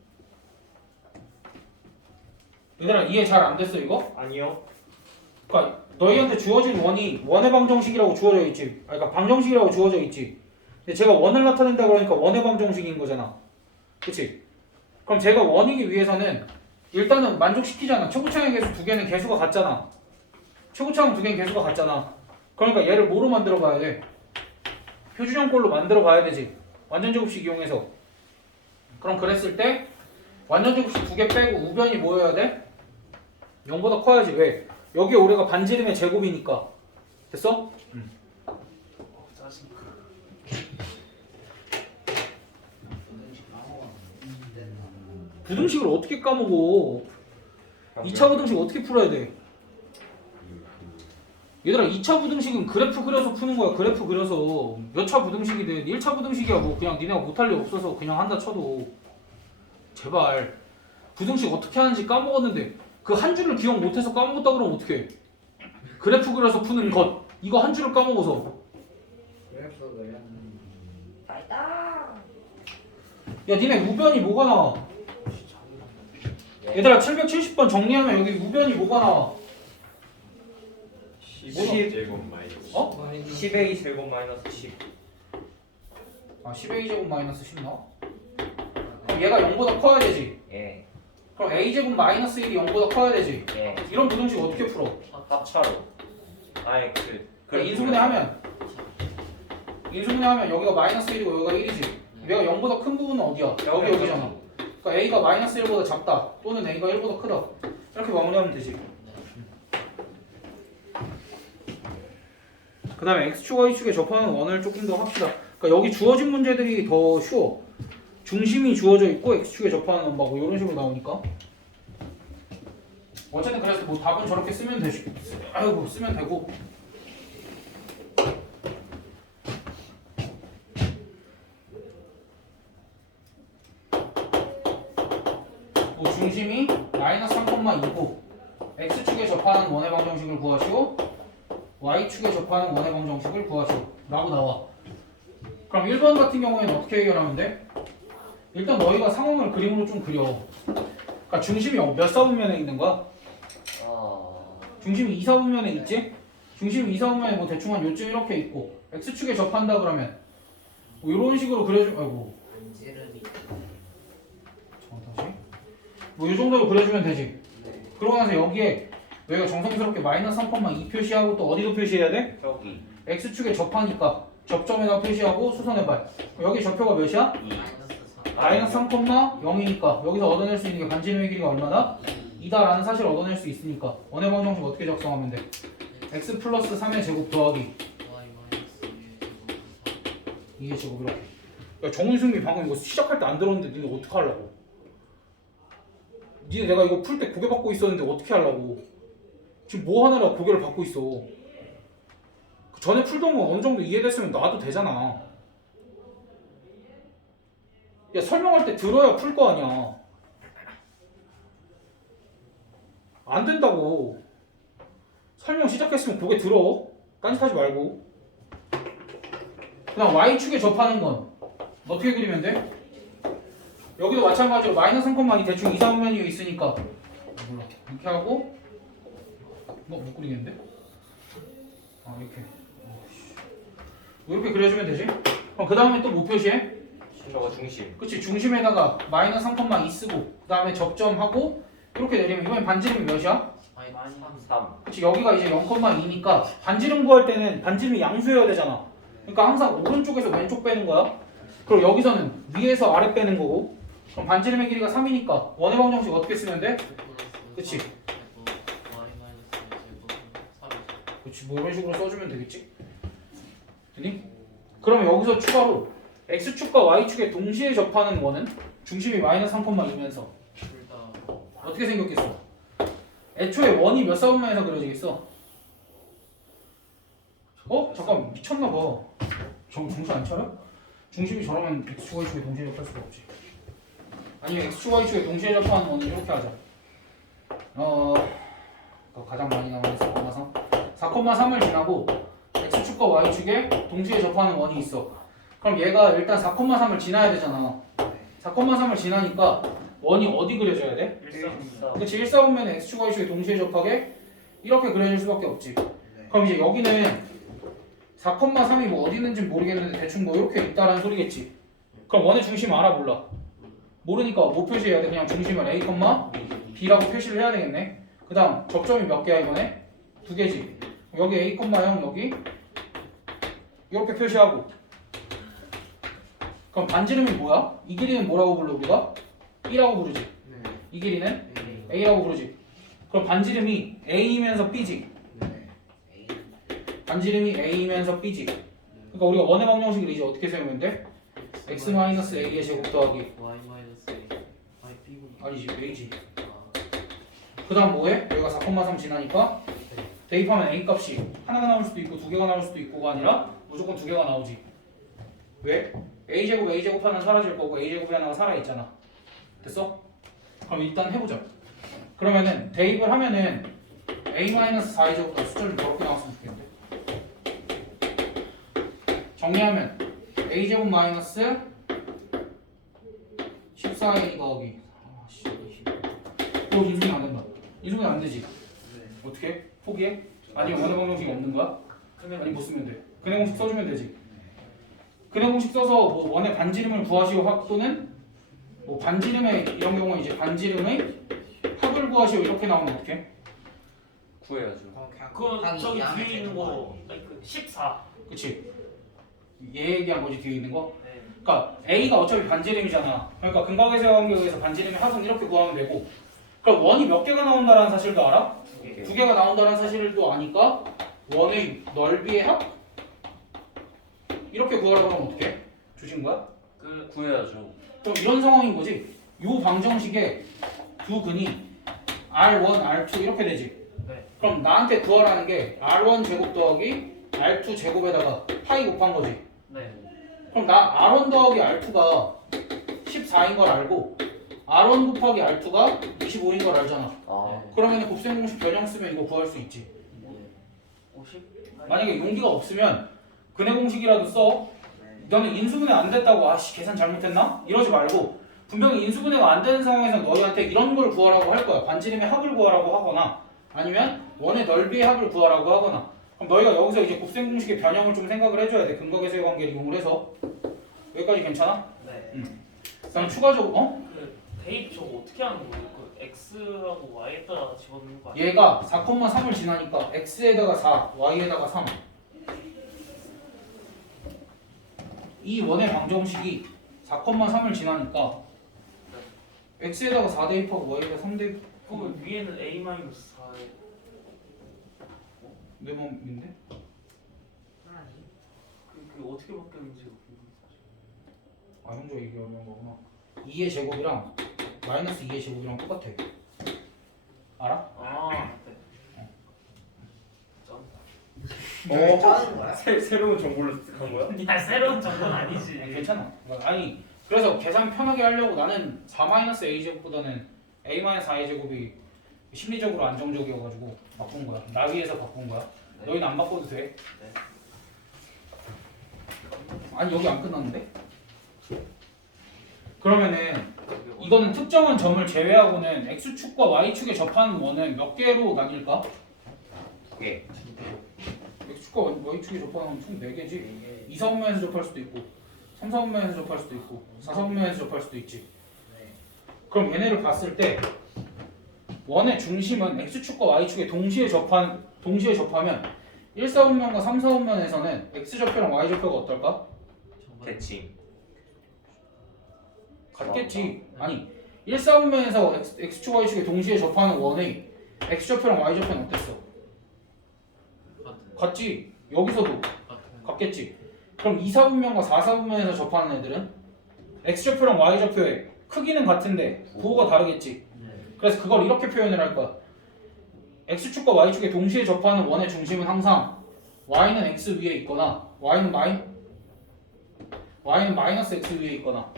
얘들아 이해 잘 안 됐어 이거? 아니요. 그러니까 너희한테 주어진 원이 원의 방정식이라고 주어져 있지. 그러니까 방정식이라고 주어져 있지. 근데 제가 원을 나타낸다 그러니까 원의 방정식인 거잖아. 그치? 그럼 제가 원이기 위해서는 일단은 만족시키잖아. 최고차의 개수 두 개는 개수가 같잖아. 최고차항 두 개는 개수가 같잖아. 그러니까 얘를 뭐로 만들어 가야 돼? 표준형꼴로 만들어 가야 되지. 완전제곱식 이용해서. 그럼 그랬을 때 완전제곱식 두 개 빼고 우변이 뭐여야 돼? 0보다 커야지. 왜? 여기 우리가 반지름의 제곱이니까. 됐어? 짜증나. 분식 까먹었는데. 부등식을 어떻게 까먹어? 2차 부등식 어떻게 풀어야 돼? 얘들아 2차 부등식은 그래프 그려서 푸는 거야. 그래프 그려서 몇 차 부등식이든 1차 부등식이야 뭐 그냥 니네가 못할 일 없어서 그냥 한다 쳐도 제발 부등식 어떻게 하는지 까먹었는데 그 한 줄을 기억 못해서 까먹었다 그러면 어떡해? 그래프 그려서 푸는 것 이거 한 줄을 까먹어서 그래프 그렸는데. 야 니네 우변이 뭐가 나와? 얘들아 770번 정리하면 여기 우변이 뭐가 나와? 10제곱 마이너스. 어? 10a 제곱 마이너스 10. 아 10a 제곱 마이너스 10 나와? 그럼 얘가 0보다 커야 되지. 예. 그럼 a 제곱 마이너스 1이 0보다 커야 되지. 예. 이런 부등식 어떻게 풀어? 합차로. 아니 그러니까 인수분해하면 여기가 마이너스 1이고 여기가 1이지. 얘가 0보다 큰 부분은 어디야? 여기잖아. 그러니까 a가 마이너스 1보다 작다 또는 a가 1보다 크다 이렇게 마무리하면 되지. 그 다음에 x축 y축에 접하는 원을 조금 더 합시다. 그러니까 여기 주어진 문제들이 더 쉬워. 중심이 주어져 있고 x축에 접하는 원 뭐 이런 식으로 나오니까 어쨌든 그래서 뭐 답은 저렇게 쓰면 되지. 아이고 쓰면 되고. 뭐 중심이 마이너스 3,2고 x축에 접하는 원의 방정식을 구하시오. y축에 접하는 원의 방정식을 구하시오. 라고 나와. 그럼 1번 같은 경우에는 어떻게 해결하면 돼? 일단 너희가 상황을 그림으로 좀 그려. 그러니까 중심이 몇 사분면에 있는 거야? 중심이 2사분면에 있지? 중심이 2사분면에 뭐 대충 한 요쯤 이렇게 있고 x축에 접한다 그러면 뭐 이런 식으로 그려주. 아이고. 반지름이. 다시. 뭐 이 정도로 그려주면 되지. 그러고 나서 여기에 너희가 정성스럽게 마이너스 3,2 표시하고 또 어디도 표시해야 돼? 저기. x축에 접하니까 접점에다 표시하고 수선해봐. 여기 좌표가 몇이야? 마이너스 3,0이니까 여기서 얻어낼 수 있는 게 반지름의 길이가 얼마다? 2다라는 사실을 얻어낼 수 있으니까 원의 방정식 어떻게 작성하면 돼? x 플러스 3의 제곱 더하기 2의 제곱 이렇게. 야 정은승이 방금 이거 시작할 때 안 들었는데 니네 어떻게 하려고? 니네 내가 이거 풀 때 고개 받고 있었는데 어떻게 하려고? 지금 뭐 하느라 고개를 받고 있어? 그 전에 풀던 거 어느 정도 이해됐으면 놔도 되잖아. 야 설명할 때 들어야 풀 거 아니야. 안 된다고. 설명 시작했으면 고개 들어. 딴짓하지 말고. 그 다음 y축에 접하는 건 어떻게 그리면 돼? 여기도 마찬가지로 마이너스 3,2 대충 2사분면이 있으니까 몰라. 이렇게 하고 못 그리겠는데? 아 이렇게 이렇게 그려주면 되지? 그럼 그 다음에 또 뭐 표시해? 저거 중심. 그치 중심에다가 마이너스 3,2 쓰고 그 다음에 접점하고 이렇게 내리면 이번엔 반지름이 몇이야? 3. 그치 여기가 이제 0,2니까 반지름 구할 때는 반지름이 양수여야 되잖아. 그러니까 항상 오른쪽에서 왼쪽 빼는 거야. 그리고 여기서는 위에서 아래 빼는 거고. 그럼 반지름의 길이가 3이니까 원의 방정식 어떻게 쓰면 돼? 그치 그치 뭐 이런 식으로 써주면 되겠지? 됐니? 그럼 여기서 추가로 x축과 y축에 동시에 접하는 원은 중심이 마이너스 3,2면서 어떻게 생겼겠어? 애초에 원이 몇 사분면에서 그려지겠어? 어? 잠깐 미쳤나봐. 정신 안 차려? 중심이 저러면 x축 y축에 동시에 접할 수가 없지. 아니면 x축 y축에 동시에 접하는 원은 이렇게 하자. 가장 많이 나오는 4,3 4,3을 지나고 x축과 y축에 동시에 접하는 원이 있어. 그럼 얘가 일단 4,3을 지나야 되잖아. 4,3을 지나니까 원이 어디 그려져야 돼? 일상 그치 1사분면에 x축 y축에 동시에 접하게 이렇게 그려질 수밖에 없지. 그럼 이제 여기는 4,3이 뭐 어디 있는지 모르겠는데 대충 뭐 이렇게 있다라는 소리겠지. 그럼 원의 중심 알아 몰라? 모르니까 뭐 표시해야 돼? 그냥 중심을 a, b라고 표시를 해야 되겠네. 그 다음 접점이 몇 개야 이번에? 2개지. 여기 a, 0 여기 이렇게 표시하고. 그럼 반지름이 뭐야? 이 길이는 뭐라고 불러 우리가? B라고 부르지. 이 길이는 A라고 부르지. 그럼 반지름이 A이면서 B지. 반지름이 A이면서 B지. 그러니까 우리가 원의 방정식을 이제 어떻게 세우면 돼? x-a의 제곱 더하기 아니지 a지. 그 다음 뭐해? 여기가 4,3 지나니까 대입하면 a 값이 하나가 나올 수도 있고 두 개가 나올 수도 있고가 아니라 무조건 두 개가 나오지. 왜? a제곱 하나는 사라질 거고 a제곱이 하나가 살아있잖아. 됐어? 그럼 일단 해보자. 그러면은 대입을 하면은 a-4의 제곱보다 숫자 좀 더럽게 나왔으면 좋겠는데. 정리하면 a제곱 마이너스 14a 더하기 인수분해 안 된다. 인수분해 안 되지. 어떻게? 포기해? 아니면 원의 방정식이 없는 거야? 아니 못 쓰면 돼. 근해 공식 써주면 되지. 근해 공식 써서 뭐 원의 반지름을 구하시오 또는 뭐 반지름의 이런 경우는 이제 반지름의 합을 구하시오 이렇게 나오면 어떡해? 구해야죠. 그거 저기 뒤에 있는 거 아니 그 14. 그치? 얘 얘기한 거지 뒤에 있는 거? 네. 그러니까 A가 어차피 반지름이잖아. 그러니까 근각에서의 관계에 의해서 반지름의 합은 이렇게 구하면 되고. 그럼 원이 몇 개가 나온다는 사실도 알아? 2개가 나온다는 사실도 아니까 원의 넓이의 합? 이렇게 구하라고 하면 어떡해? 주신 거야? 그 구해야죠. 그럼 이런 상황인 거지. 요 방정식에 두 근이 R1, R2 이렇게 되지. 네. 그럼 나한테 구하라는 게 R1 제곱 더하기 R2 제곱에다가 파이 곱한 거지. 네. 그럼 나 R1 더하기 R2가 14인 걸 알고 R1 곱하기 R2가 25인 걸 알잖아. 아. 그러면 곱셈 공식 변형 쓰면 이거 구할 수 있지. 50. 만약에 용기가 없으면 근해 공식이라도 써. 너는 인수분해 안 됐다고 아씨 계산 잘못했나? 이러지 말고 분명히 인수분해가 안 되는 상황에서 너희한테 이런 걸 구하라고 할 거야. 반지름의 합을 구하라고 하거나 아니면 원의 넓이의 합을 구하라고 하거나. 그럼 너희가 여기서 이제 곱셈 공식의 변형을 좀 생각을 해줘야 돼. 근각에서의 관계를 이용을 해서. 여기까지 괜찮아? 네. 그다음 추가적으로 그 대입 저거 어떻게 하는 거예요? 그 x하고 y에다가 집어넣는 거 아니에요? 얘가 4,3을 지나니까 x에다가 4, y에다가 3. 이 원의 방정식이 4,3을 지나니까 x에다가 4 대입하고 y에다가 3 대입. 그 위에는 a-4에 내 몸인데? 그 어떻게 바뀌었는지가 궁금해요. 아 형조 이게 어려운 거구나. 2의 제곱이랑 마이너스 2의 제곱이랑 똑같아. 알아? 아, 네. 짜는 거야? 새로운 정보를 습득한 거야? 야 새로운 정보는 아니지. 괜찮아. 아니 그래서 계산 편하게 하려고 나는 4-a 제곱보다는 a-4의 제곱이 심리적으로 안정적이어가지고 바꾼 거야. 나위에서 바꾼 거야. 네. 너희는 안 바꿔도 돼. 네. 아니 여기 안 끝났는데? 그러면은 이거는 특정한 점을 제외하고는 x축과 y축에 접하는 원은 몇 개로 나뉠까? 2개. x축과 y축에 접하는 원은 총 4개지. 2사분면에서 접할 수도 있고 3사분면에서 접할 수도 있고 4사분면에서 접할 수도 있지. 그럼 얘네를 봤을 때 원의 중심은 x축과 y축에 동시에 접하면 1사분면과 3사분면에서는 x좌표랑 y좌표가 어떨까? 대칭. 같겠지. 아니 1사분면에서 x축 y축에 동시에 접하는 원의 x좌표랑 y좌표는 어땠어? 같지. 여기서도 같겠지. 그럼 2사분면과 4사분면에서 접하는 애들은 x좌표랑 y좌표의 크기는 같은데 부호가 다르겠지. 그래서 그걸 이렇게 표현을 할 거야. x축과 y축에 동시에 접하는 원의 중심은 항상 y는 x 위에 있거나 y는 마이너스 x 위에 있거나.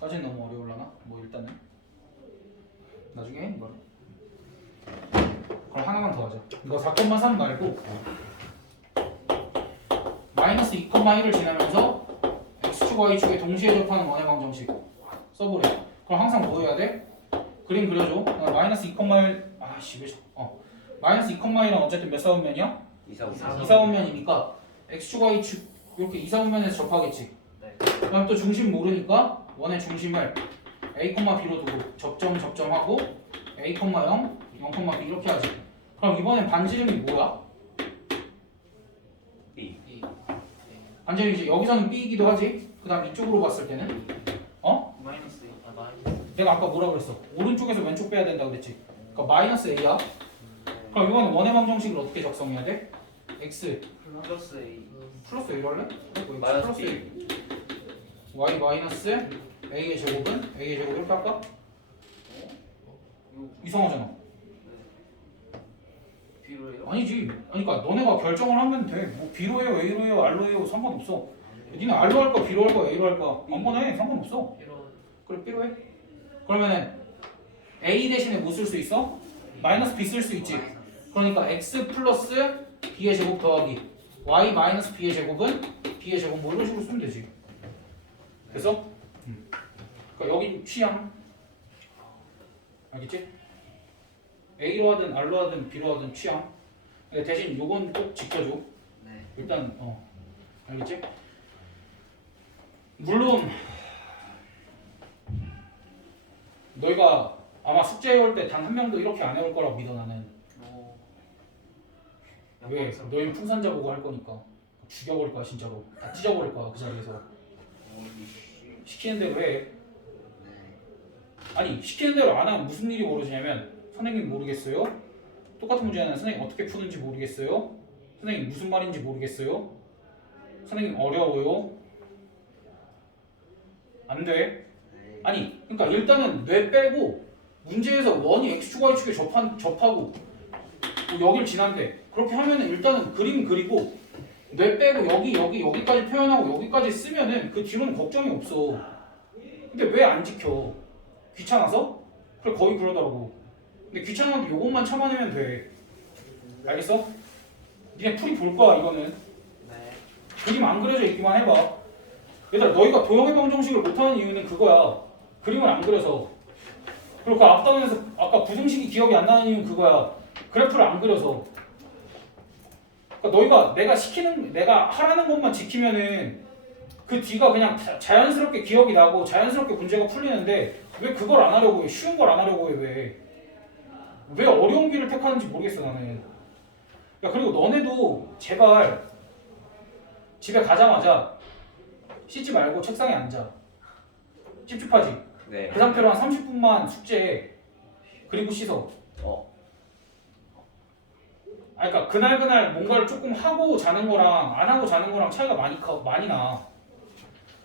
까지는 너무 어려울라나? 뭐 일단은 나중에 이걸. 그럼 하나만 더 하자. 이거 4,3 말고 마이너스 2,1을 지나면서 x축 y축에 동시에 접하는 원의 방정식 써보래. 그럼 항상 뭐 해야 돼? 그림 그려줘. 마이너스 2,1 아씨 왜 마이너스 2,1은 어쨌든 몇 사분면이야? 2사분면이니까 x축 y축 이렇게 2사분면에서 접하겠지. 네. 그럼 또 중심 모르니까 원의 중심을 a, b로 두고 접점하고 a, 0, 0, b 이렇게 하지. 그럼 이번엔 반지름이 뭐야? B. 반지름이 이제 여기서는 b이기도 하지. 그 다음 이쪽으로 봤을 때는 마이너스 마이너스. 내가 아까 뭐라 그랬어? 오른쪽에서 왼쪽 빼야 된다 그랬지. 그러니까 마이너스 a야. 그럼 이번엔 원의 방정식을 어떻게 작성해야 돼? x 플러스 A. 플러스 a로 할래? 마이너스 플러스 B. A. y 마이너스 a의 제곱은 a의 제곱 이렇게 할까? 이상하잖아. B로요? 아니지. 그러니까 너네가 결정을 하면 돼. 뭐 B로 해요, A로 해요, R로 해요 상관없어. 니네 R로 할까, B로 할까, A로 할까 아무거나 해. 상관없어. 이런. 그래 B로 해. 그러면은 A 대신에 뭐 쓸 수 있어? 마이너스 B 쓸 수 있지. 그러니까 X 플러스 B의 제곱 더하기 Y 마이너스 B의 제곱은 B의 제곱 뭐 이런 식으로 쓰면 되지. 됐어? 그러니까 여기 취향 알겠지? A로 하든 R로 하든 B로 하든 취향. 근데 대신 요건 꼭 지켜줘. 네. 일단 알겠지? 물론 너희가 아마 숙제 해올 때 단 한 명도 이렇게 안 해올 거라고 믿어 나는. 왜? 너희 풍산자 보고 할 거니까 죽여버릴 거야 진짜로. 다 찢어버릴 거야 그 자리에서. 시키는 대로 해. 아니 시키는 대로 안 하면 무슨 일이 벌어지냐면 선생님 모르겠어요? 똑같은 문제는 선생님 어떻게 푸는지 모르겠어요? 선생님 무슨 말인지 모르겠어요? 선생님 어려워요? 안 돼. 아니 그러니까 일단은 뇌 빼고 문제에서 원이 x축 y축에 접하고 뭐 여길 지난대 그렇게 하면은 일단은 그림 그리고 뇌 빼고 여기까지 표현하고 여기까지 쓰면은 그 뒤로는 걱정이 없어. 근데 왜 안 지켜? 귀찮아서? 그래 거의 그러더라고. 근데 귀찮아도 요것만 참아내면 돼. 알겠어? 니네 풀이 볼 거야 이거는. 네. 그림 안 그려져 있기만 해봐. 얘들아 너희가 도형의 방정식을 못하는 이유는 그거야. 그림을 안 그려서. 그리고 그 앞단에서 아까 부등식이 기억이 안 나는 이유는 그거야. 그래프를 안 그려서. 그러니까 너희가 내가 하라는 것만 지키면은 그 뒤가 그냥 자연스럽게 기억이 나고 자연스럽게 문제가 풀리는데 왜 그걸 안 하려고 해? 쉬운 걸 안 하려고 해 왜? 왜 어려운 길을 택하는지 모르겠어 나는. 야 그리고 너네도 제발 집에 가자마자 씻지 말고 책상에 앉아. 찝찝하지? 네. 그 상태로 한 30분만 숙제해. 그리고 씻어. 그러니까 그날 뭔가를 조금 하고 자는 거랑 안 하고 자는 거랑 차이가 많이 나.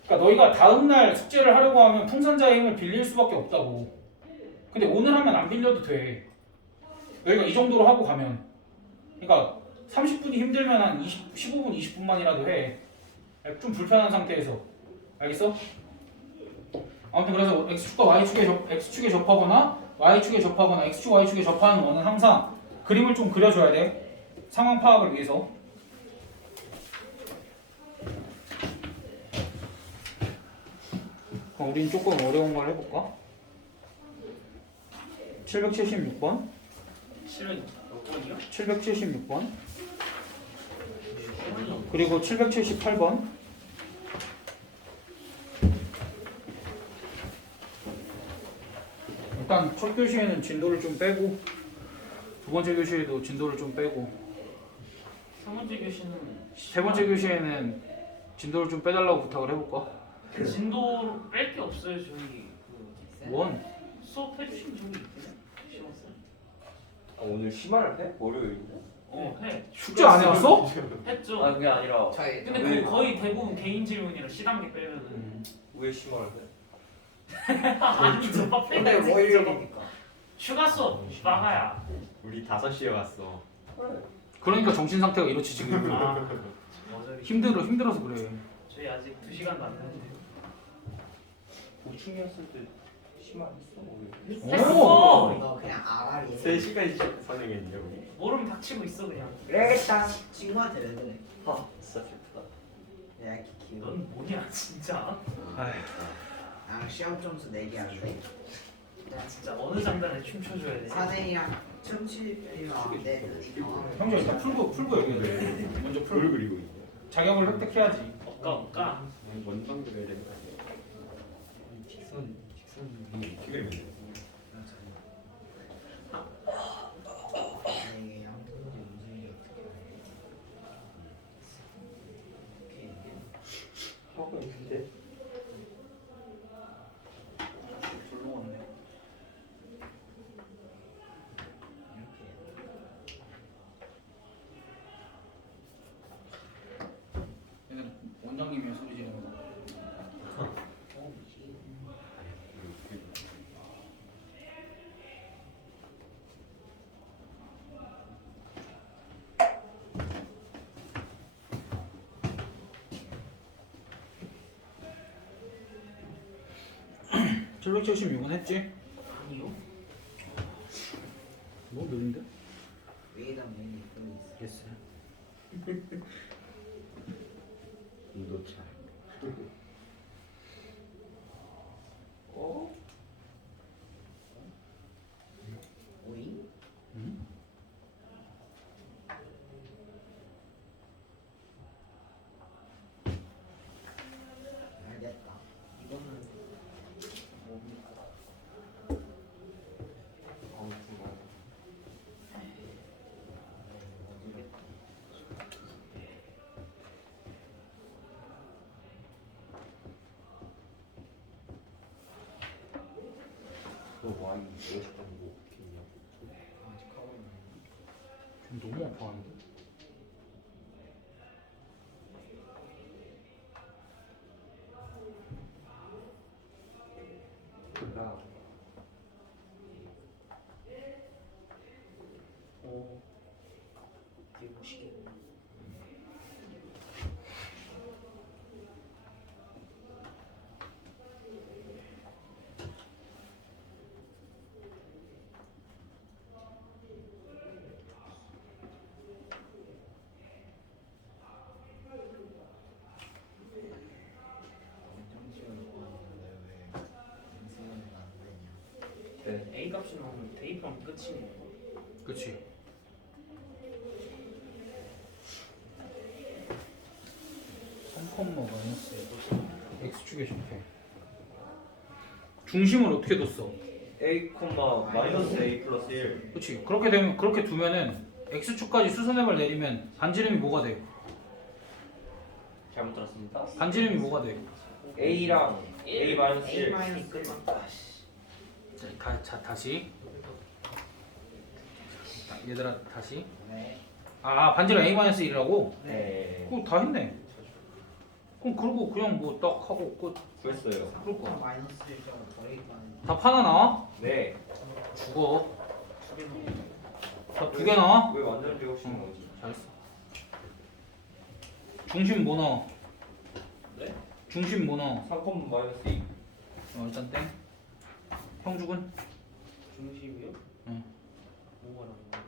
그러니까 너희가 다음날 숙제를 하려고 하면 풍선자의 힘을 빌릴 수밖에 없다고. 근데 오늘 하면 안 빌려도 돼. 너희가 이 정도로 하고 가면. 그러니까 30분이 힘들면 한 15분, 20분만이라도 해. 좀 불편한 상태에서. 알겠어? 아무튼 그래서 X축에 접하거나 Y축에 접하거나 X축, Y축에 접하는 원은 항상 그림을 좀 그려줘야 돼. 상황 파악을 위해서. 그럼 우린 조금 어려운 걸 해볼까? 776번 776번 그리고 778번 일단 첫 교시에는 진도를 좀 빼고 두 번째 교시에도 진도를 좀 빼고 세 번째 교시는 세 번째 교시에는 진도를 좀 빼달라고 부탁을 해볼까? 진도를 뺄 게 없어요 저희 원 수업 해주신 적이 있대요. 쉬웠어요. 오늘 심화를 해? 월요일인데? 해. 숙제 안 해왔어? 했죠. 아 그게 아니라 저희 근데 왜? 그 거의 대부분 개인 질문이라 C단계 빼면은 왜 심화를 해? 아니 저밥 근데 뺄때 뭐 일이니까. 휴가 수업 빠가야. 우리 5시에 왔어. 그러니까 정신 상태가 이렇지 지금. 아 맞아요. 힘들어서 그래. 저희 아직 2시간도 안 됐는데. 보충이었을 때 했어. 너 그냥 아가리. 3시간 선행했냐 우리? 모르면 닥치고 있어 그냥. 그래야겠다. 친구한테 왜 그래? 아 진짜 슬프다. 내가 키키고. 넌 뭐냐 진짜. 아 시험 점수 내기 할래. 야 진짜 어느 장단에 춤춰줘야 돼. 사내이랑 춤추이랑 내 눈이 경험을. 형제 일단 풀고 얘기해. 먼저 뭘 풀. 그리고 있냐? 자격을 획득해야지. 엇까. 원방 그려야 되는 거 아니야? 직선이 어떻게 그리면 돼? 이게 양손이 무슨 하고 있는데. 별로 없네. 얘는 원장님이 소리 지르는 거. 음. 776은 했지? 아니요. 뭐 느린데? 위에다 메뉴 있어. 됐어. 인도차. 어? 오이? 응? 알겠다. 이거는 뭡니까? 너 와이 50단 뭐 어떻게 했냐? 아직 하고 있네. 좀 너무 아파하는데? 나 오. 되게 멋있겠네. 엄청 쉬울 거는데 왜 인수는 안 되냐? A 값이 나오면 대입하면 끝이네. 그치. 마이너스 x축의 적해. 중심을 어떻게 뒀어? A, 마이너스 A 플러스 1. 그치. 그렇게 되면 그렇게 두면은 x축까지 수선액을 내리면 반지름이 뭐가 돼? 잘못 들었습니다. 반지름이 뭐가 돼? A랑 A 마이너스 A 1. 마이너스 다시. 자, 얘들아 다시. 네. 아 반지름 a-1이라고? 네. 그거 다 했네. 그럼 그러고 그냥 뭐 딱 하고 끝. 구했어요. 그럴 거야. 마이너스 1점 버리기만. 답 하나 나와? 네. 죽어. 답 두 개 나와? 왜 완전 제곱식 나오지? 잘했어. 중심 뭐 넣어? 네? 중심 뭐 넣어? 3, 마이너스 2. 일단 땡. 형죽은? 중심이요? 응. 뭐가 나오는 거야?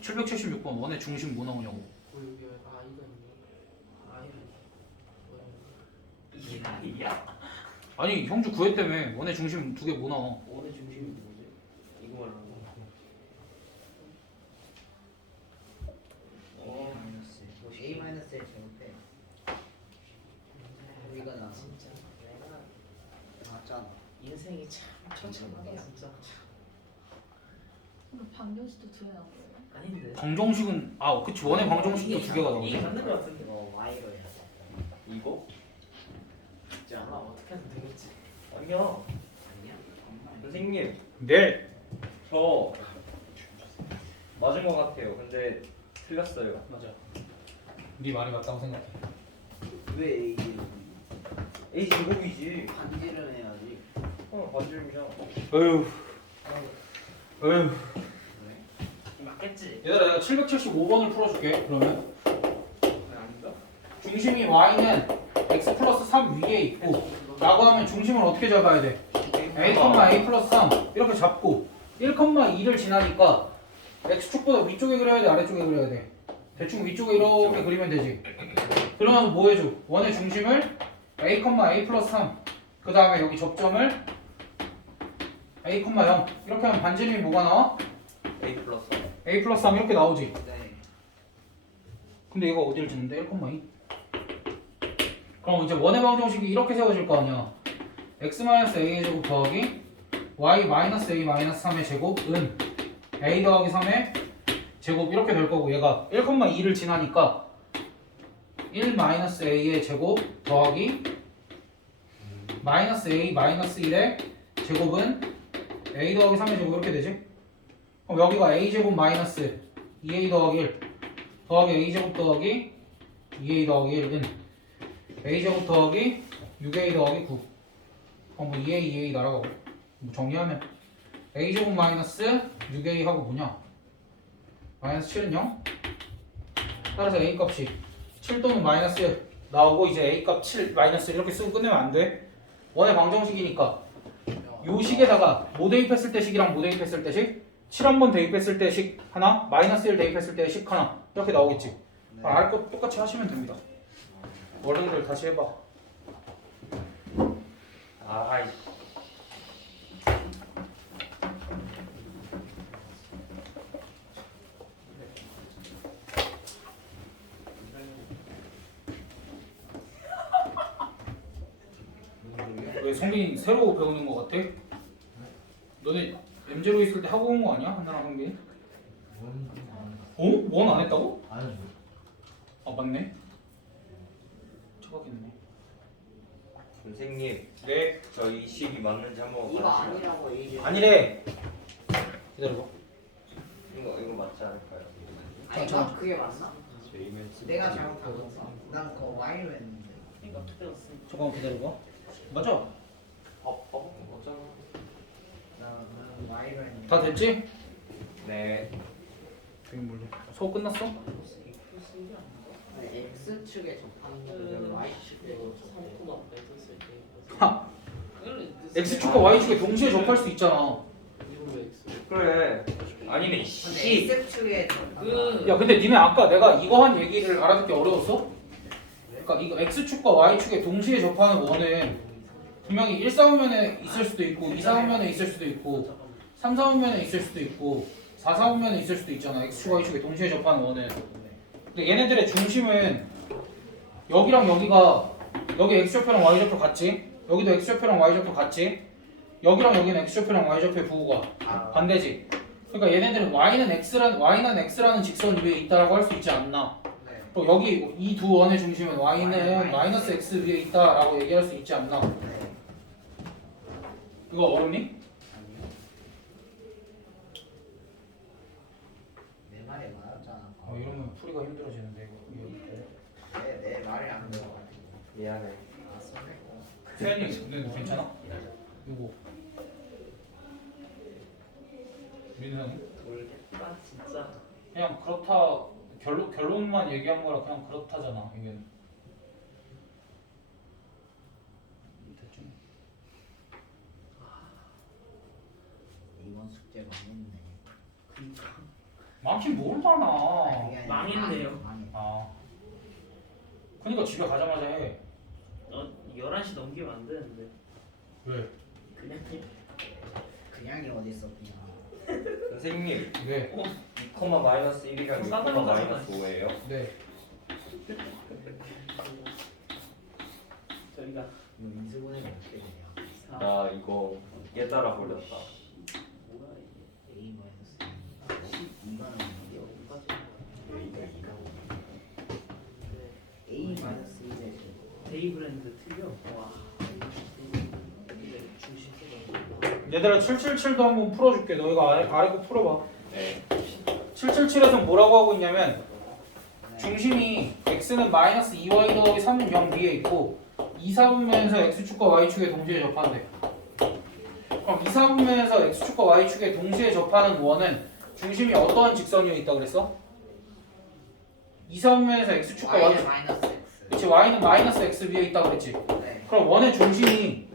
776번 원의 중심 뭐 나오냐고. 여기 아이가 있네. 아이가 이게 아이야? 아니 형주 구했다며. 원의 중심 두 개 뭐 나와? 원의 중심이 뭐지? 이거 말하는 거. A 마이너스 1. A 마이너스 1 제곱해. 우리가 나 진짜 내가 맞잖아. 인생이 참 천천하다 진짜. 그럼 방정식도 두 개 나온 거예요? 아닌데. 방정식은 그치 원의 방정식도 두 개가 이게 나오지. 맞는 거 같은데. 이거 Y로 해야 돼. 이거? 진짜 알아 어떻게 하면 되겠지. 아니야. 아니야? 선생님, 네. 저 맞은 것 같아요. 근데 틀렸어요. 맞아. 네 말이 맞다고 생각해. 왜 A? A 제곱이지. 반지름 해야지. 반지름이야. 어휴. 어휴. 맞겠지. 얘들아 내가 775번을 풀어줄게. 그러면 아닌가? 중심이 y는 x 플러스 3 위에 있고 라고 하면 중심을 어떻게 잡아야 돼? a, a 플러스 3 이렇게 잡고 1,2를 지나니까 x축보다 위쪽에 그려야 돼 아래쪽에 그려야 돼? 대충 위쪽에 이렇게 그리면 되지. 그러면 뭐 해줘? 원의 중심을 a, a 플러스 3 그 다음에 여기 접점을 a, 0 이렇게 하면 반지름이 뭐가 나와? A 플러스 a 플러스 3 이렇게 나오지. 네. 근데 얘가 어디를 짓는데? 1,2 그럼 이제 원의 방정식이 이렇게 세워질 거 아니야. x-a의 제곱 더하기 y-a-3의 제곱은 a 더하기 3의 제곱 이렇게 될 거고 얘가 1,2를 지나니까 1-a의 제곱 더하기 -a-1의 제곱은 a 더하기 3의 제곱 이렇게 되지? 그럼 여기가 a 제곱 마이너스 2a 더하기 1 더하기 a 제곱 더하기 2a 더하기 1은 a 제곱 더하기 6a 더하기 9 그럼 뭐 2a 날아가고 뭐 정리하면 a 제곱 마이너스 6a 하고 뭐냐 마이너스 7은 0 따라서 a 값이 7 또는 마이너스 나오고 이제 a 값 7 마이너스 이렇게 쓰고 끝내면 안 돼. 원의 방정식이니까 요 식에다가 뭐 대입했을 때 식이랑 뭐 대입했을 때 식? 7 한 번 대입했을 때 식 하나 마이너스 1 대입했을 때 식 하나 이렇게 나오겠지. 알 거 똑같이 하시면 됩니다. 어른들 다시 해봐. 아이씨 왜 성빈이 새로 배우는 거 같아? 너네 M제로 있을 때 하고 온 거 아니야? 하나랑 성빈이? 어? 원 안 했다고? 아니. 아 맞네. 착각했네. 선생님 네. 저 이 식이 맞는지 한번 이거 봐주시면 아니라고 얘기해. 아니래. 기다려봐. 이거 맞지 않을까요? 아니, 나 그게 맞나? J면 내가 잘못 보았어. 난 그거 Y로 했는데. 그러니까 어떻게 됐어? 잠깐만 기다려봐. 맞아. 맞잖아. 나는 Y로 했는데. 다 됐지? 네 여기 몰래. 수업 끝났어? X축에 접하는 거를 Y축으로 하. X축과 Y축에 동시에 접할 수 있잖아. 그래 아니네 근데 씨 X축에 접하는 야 근데 니네 아까 내가 이거 한 얘기를 알아듣기 어려웠어? 그러니까 이거 X축과 Y축에 동시에 접하는 원은 분명히 1사분면에 있을 수도 있고 2사분면에 있을 수도 있고 3사분면에 있을 수도 있고 4사분면에 있을 수도 있잖아. X축과 Y축에 동시에 접하는 원은. 근데 얘네들의 중심은 여기랑 여기가 여기 X좌표랑 Y좌표 같지? 여기도 X좌표랑 Y좌표 같지? 여기랑 여기는 X좌표랑 Y좌표의 부호가 반대지? 그러니까 얘네들은 Y는 X라는 직선 위에 있다라고 할 수 있지 않나? 네. 또 여기 이 두 원의 중심은 Y는 마이너스 X 위에 있다라고 얘기할 수 있지 않나? 네. 이거 어렵니? 아니요. 내 말이 맞았잖아. 이러면 풀이가 힘들어지는데 이거. 내 말이 안 들어가지고. 미안해 아, sorry. 태연이 근데 괜찮아? 이거 민현이? 모르겠다 진짜. 그냥 그렇다 결론만 얘기한 거라 그냥 그렇다잖아 이게. 대충. 이번 숙제 망했네. 많긴 모르잖아. 그게 아니라 망했네요. 망해. 아. 그러니까 집에 가자마자 해. 너 11시 넘기면 안 되는데. 왜? 그냥 그냥이 어딨어 그냥. 선생님 네. 2, 마이너스 1이랑 6, 까다로운 거 마이너스 5예요? 네. 저희가 이거 인수 보내면 어떻게 되냐? 나 이거 깨달아 버렸다 뭐야 이게? A 마이너스 12만 여기까지. A 마이너스 1에 데이 브랜드 틀려. 와. 근데 중심 세가. 얘들아 777도 한번 풀어줄게. 너희가 아래 거 풀어봐. 네 777에서 뭐라고 하고 있냐면 중심이 x는 마이너스 2y 더하기 3은 0 위에 있고 2사분면에서 x축과 y축에 동시에 접한대. 그럼 2사분면에서 x축과 y축에 동시에 접하는 원은 중심이 어떠한 직선 위에 있다 그랬어? 2사분면에서 x축과 Y는 y축 마이너스 X. 그치 y는 마이너스 x 위에 있다 그랬지. 네. 그럼 원의 중심이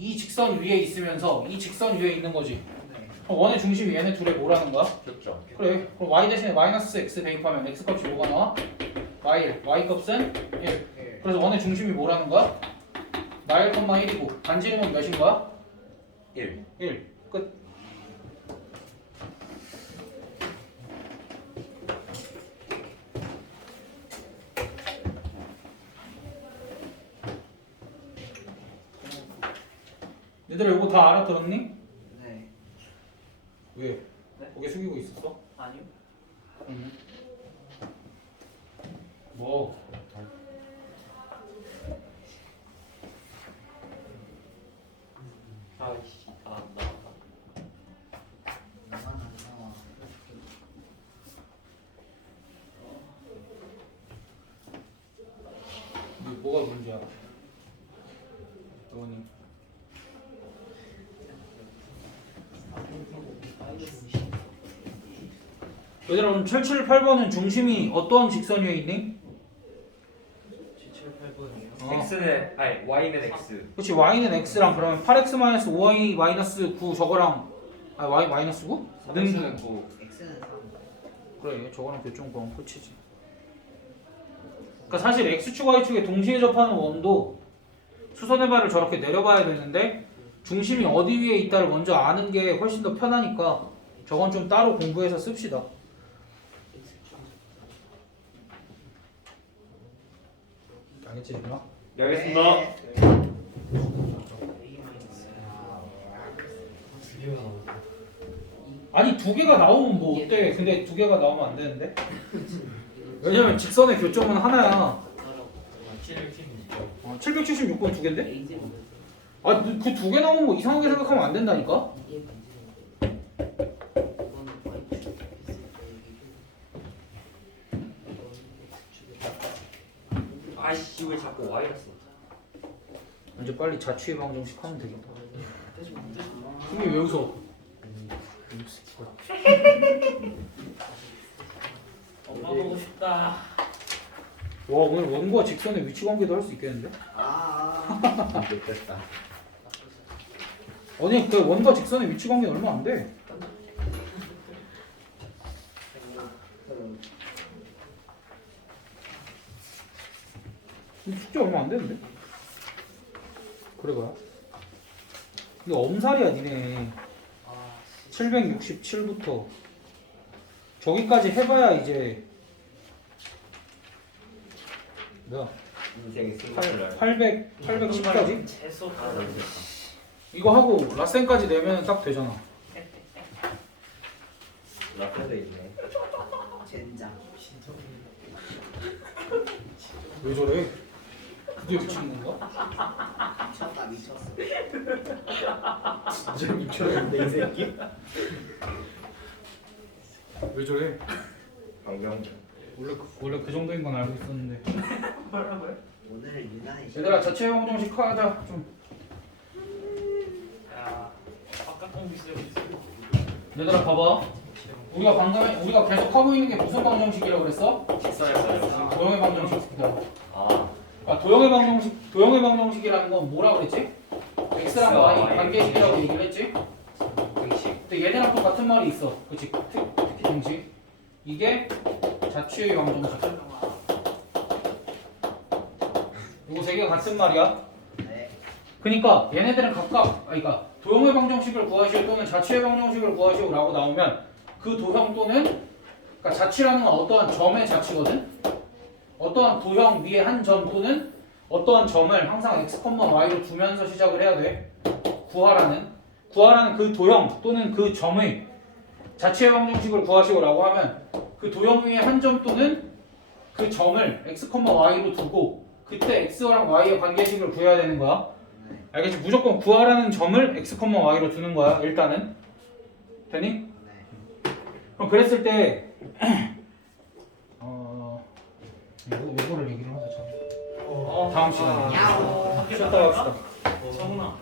이 직선 위에 있으면서 이 직선 위에 있는 거지. 네. 그럼 원의 중심이 얘네 둘의 뭐라는 거야? 그렇죠. 그래. 그럼 y 대신에 마이너스 x 대입하면 x 값이 뭐가 나와? y 값은 1. 예. 그래서 원의 중심이 뭐라는 거야? 나 1,1이고 반지름은 몇인 거야? 1. 1. 끝. 얘들아 이거 다 알아들었니? 네. 왜? 네? 고개 숙이고 있었어? 아니요. 응. 뭐? 아이씨. 나. 나만 안 나와. 이게 뭐가 문제야? 의원님. 얘들아 오늘 778번은 중심이 어떠한 직선 위에 있니? 7,8번이요. x는 아니 y는 x. 그렇지 y는 x랑 그러면 8x-5y-9 저거랑 y-9? x는 9. X는 3. 그래 저거랑 교점 구하면 끝이지. 그러니까 사실 x축 y축에 동시에 접하는 원도 수선의 발을 저렇게 내려봐야 되는데 중심이 어디 위에 있다를 먼저 아는 게 훨씬 더 편하니까 저건 좀 따로 공부해서 씁시다. 알겠지 얘들아? 네, 알겠습니다. 아니 두 개가 나오면 뭐 어때? 근데 두 개가 나오면 안 되는데? 왜냐면 직선의 교점은 하나야. 776번 두 개인데? 아 그 두 개 나오는 거 이상하게 생각하면 안 된다니까? 아이씨 왜 자꾸 y를 써? 이제 빨리 자취의 방정식 하면 되겠다. 형이 왜 웃어? 엄마 보고 싶다. 와 오늘 원과 직선의 위치 관계도 할 수 있겠는데? 됐다. 아니 그 원과 직선의 위치 관계는 얼마 안 돼. 숙제 얼마 안 되는데? 그래 봐. 이거 엄살이야 니네. 767부터 저기까지 해봐야 이제 뭐야? 인생의 승부를. 810까지? 재수 다. 이거 하고 라센까지 내면 딱 되잖아. 라프도 있네. 젠장. 왜 저래? 그게 미친 건가? 미쳤다 미쳤어. 진짜 미쳤는데 이 새끼? 왜 저래? 강경. 원래 그 정도인 건 알고 있었는데. 뭐라고요? 오늘은 유난히 얘들아 자체 방정식 하자 좀. 야, 아까 공부 시작했어. 얘들아 봐봐. 우리가 계속 하고 있는 게 무슨 방정식이라고 그랬어? 직선에서요. 도형의 방정식이다. 아. 그러니까 도형의 방정식이라는 건 뭐라 그랬지? x랑 y 관계식이라고 얘기를 했지? 공식. 근데 얘네랑 또 같은 말이 있어. 그치? 특히 공식. 이게 자취의 방정식. 이거 세 개가 같은 말이야. 네. 그러니까 얘네들은 각각 그러니까 도형의 방정식을 구하시오 또는 자취의 방정식을 구하시오라고 나오면 그 도형 또는 그러니까 자취라는 건 어떠한 점의 자취거든. 어떠한 도형 위에 한 점 또는 어떠한 점을 항상 x, y로 두면서 시작을 해야 돼. 구하라는 그 도형 또는 그 점의 자취의 방정식을 구하시오라고 하면 그 도형 위에 한 점 또는 그 점을 x, y로 두고 그때 x랑 y의 관계식을 구해야 되는 거야. 네. 알겠지? 무조건 구하라는 점을 x, y로 두는 거야. 일단은 되니? 네. 그럼 그랬을 때 요거를 얘기를 하자. 다음 시간에 야오. 쉬었다 갑시다. 정훈아.